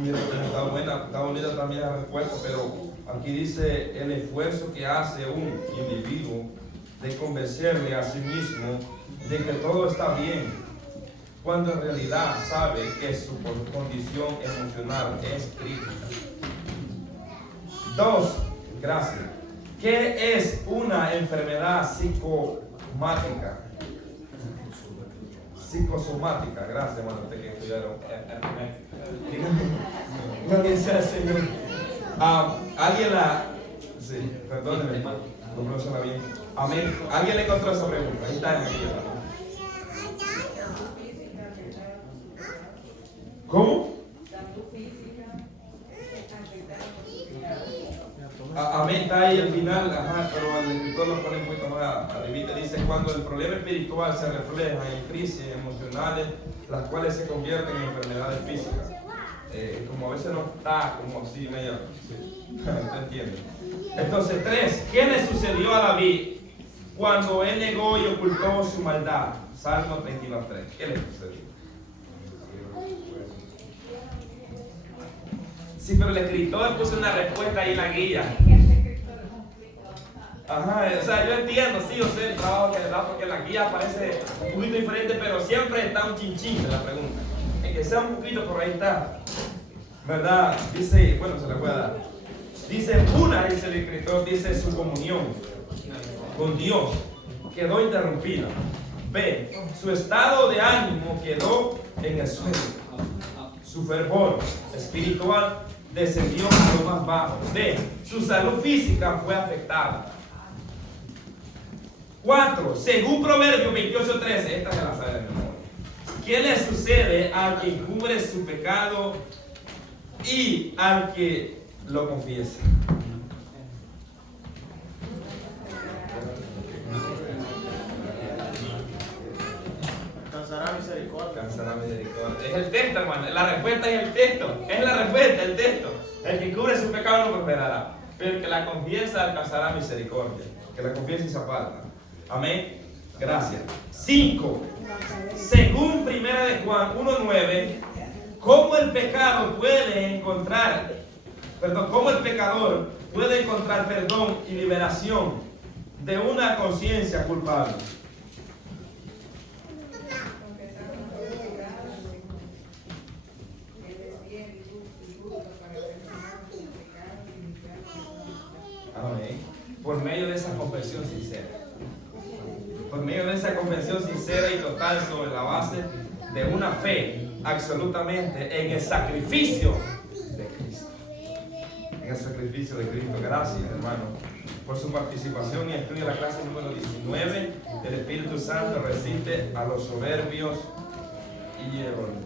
Está buena, está bonita también la respuesta, pero aquí dice el esfuerzo que hace un individuo de convencerle a sí mismo de que todo está bien, cuando en realidad sabe que su condición emocional es crítica. 2. Gracias. ¿Qué es una enfermedad psicosomática? Psicosomática. Gracias, hermano, usted que estudiaron. Gloria sea al Señor. ¿Alguien la...? Sí, perdóneme, hermano. No pronuncia bien. Amén. ¿Alguien le encontró esa pregunta? Ahí está en el libro. ¿Cómo? Amén, está ahí al final, ajá, pero el escritor lo pone un poquito más arribita. Dice, cuando el problema espiritual se refleja en crisis emocionales, las cuales se convierten en enfermedades físicas. Como a veces no está como así medio, sí. ¿Usted entiende? Entonces, 3. ¿Qué le sucedió a David cuando él negó y ocultó su maldad? Salmo 32:3. ¿Qué le sucedió? Sí, pero el escritor puso una respuesta ahí en la guía. Ajá, o sea, yo entiendo, sí, yo sé el trabajo que le da, porque la guía parece un poquito diferente, pero siempre está un chinchín de la pregunta. En que sea un poquito, por ahí está. ¿Verdad? Dice, bueno, se le puede dar. Dice, dice el escritor, dice su comunión con Dios quedó interrumpida. B, su estado de ánimo quedó en el suelo. Su fervor espiritual descendió a lo más bajo. D, su salud física fue afectada. 4, según Proverbios 28:13, esta se la sabe de memoria. ¿Qué le sucede al que cubre su pecado y al que lo confiesa? Alcanzará misericordia. Alcanzará misericordia. Es el texto, hermano. La respuesta es el texto. Es la respuesta, el texto. El que cubre su pecado no prosperará, pero el que la confiesa alcanzará misericordia. Que la confiesa y se aparta. Amén. Gracias. 5. Según 1 de Juan 1:9, ¿cómo el pecador puede encontrar perdón y liberación de una conciencia culpable? por medio de esa confesión sincera. Por medio de esa confesión sincera y total sobre la base de una fe absolutamente en el sacrificio de Cristo. En el sacrificio de Cristo. Gracias, hermano, por su participación y estudio la clase número 19. El Espíritu Santo resiste a los soberbios y el orgullo.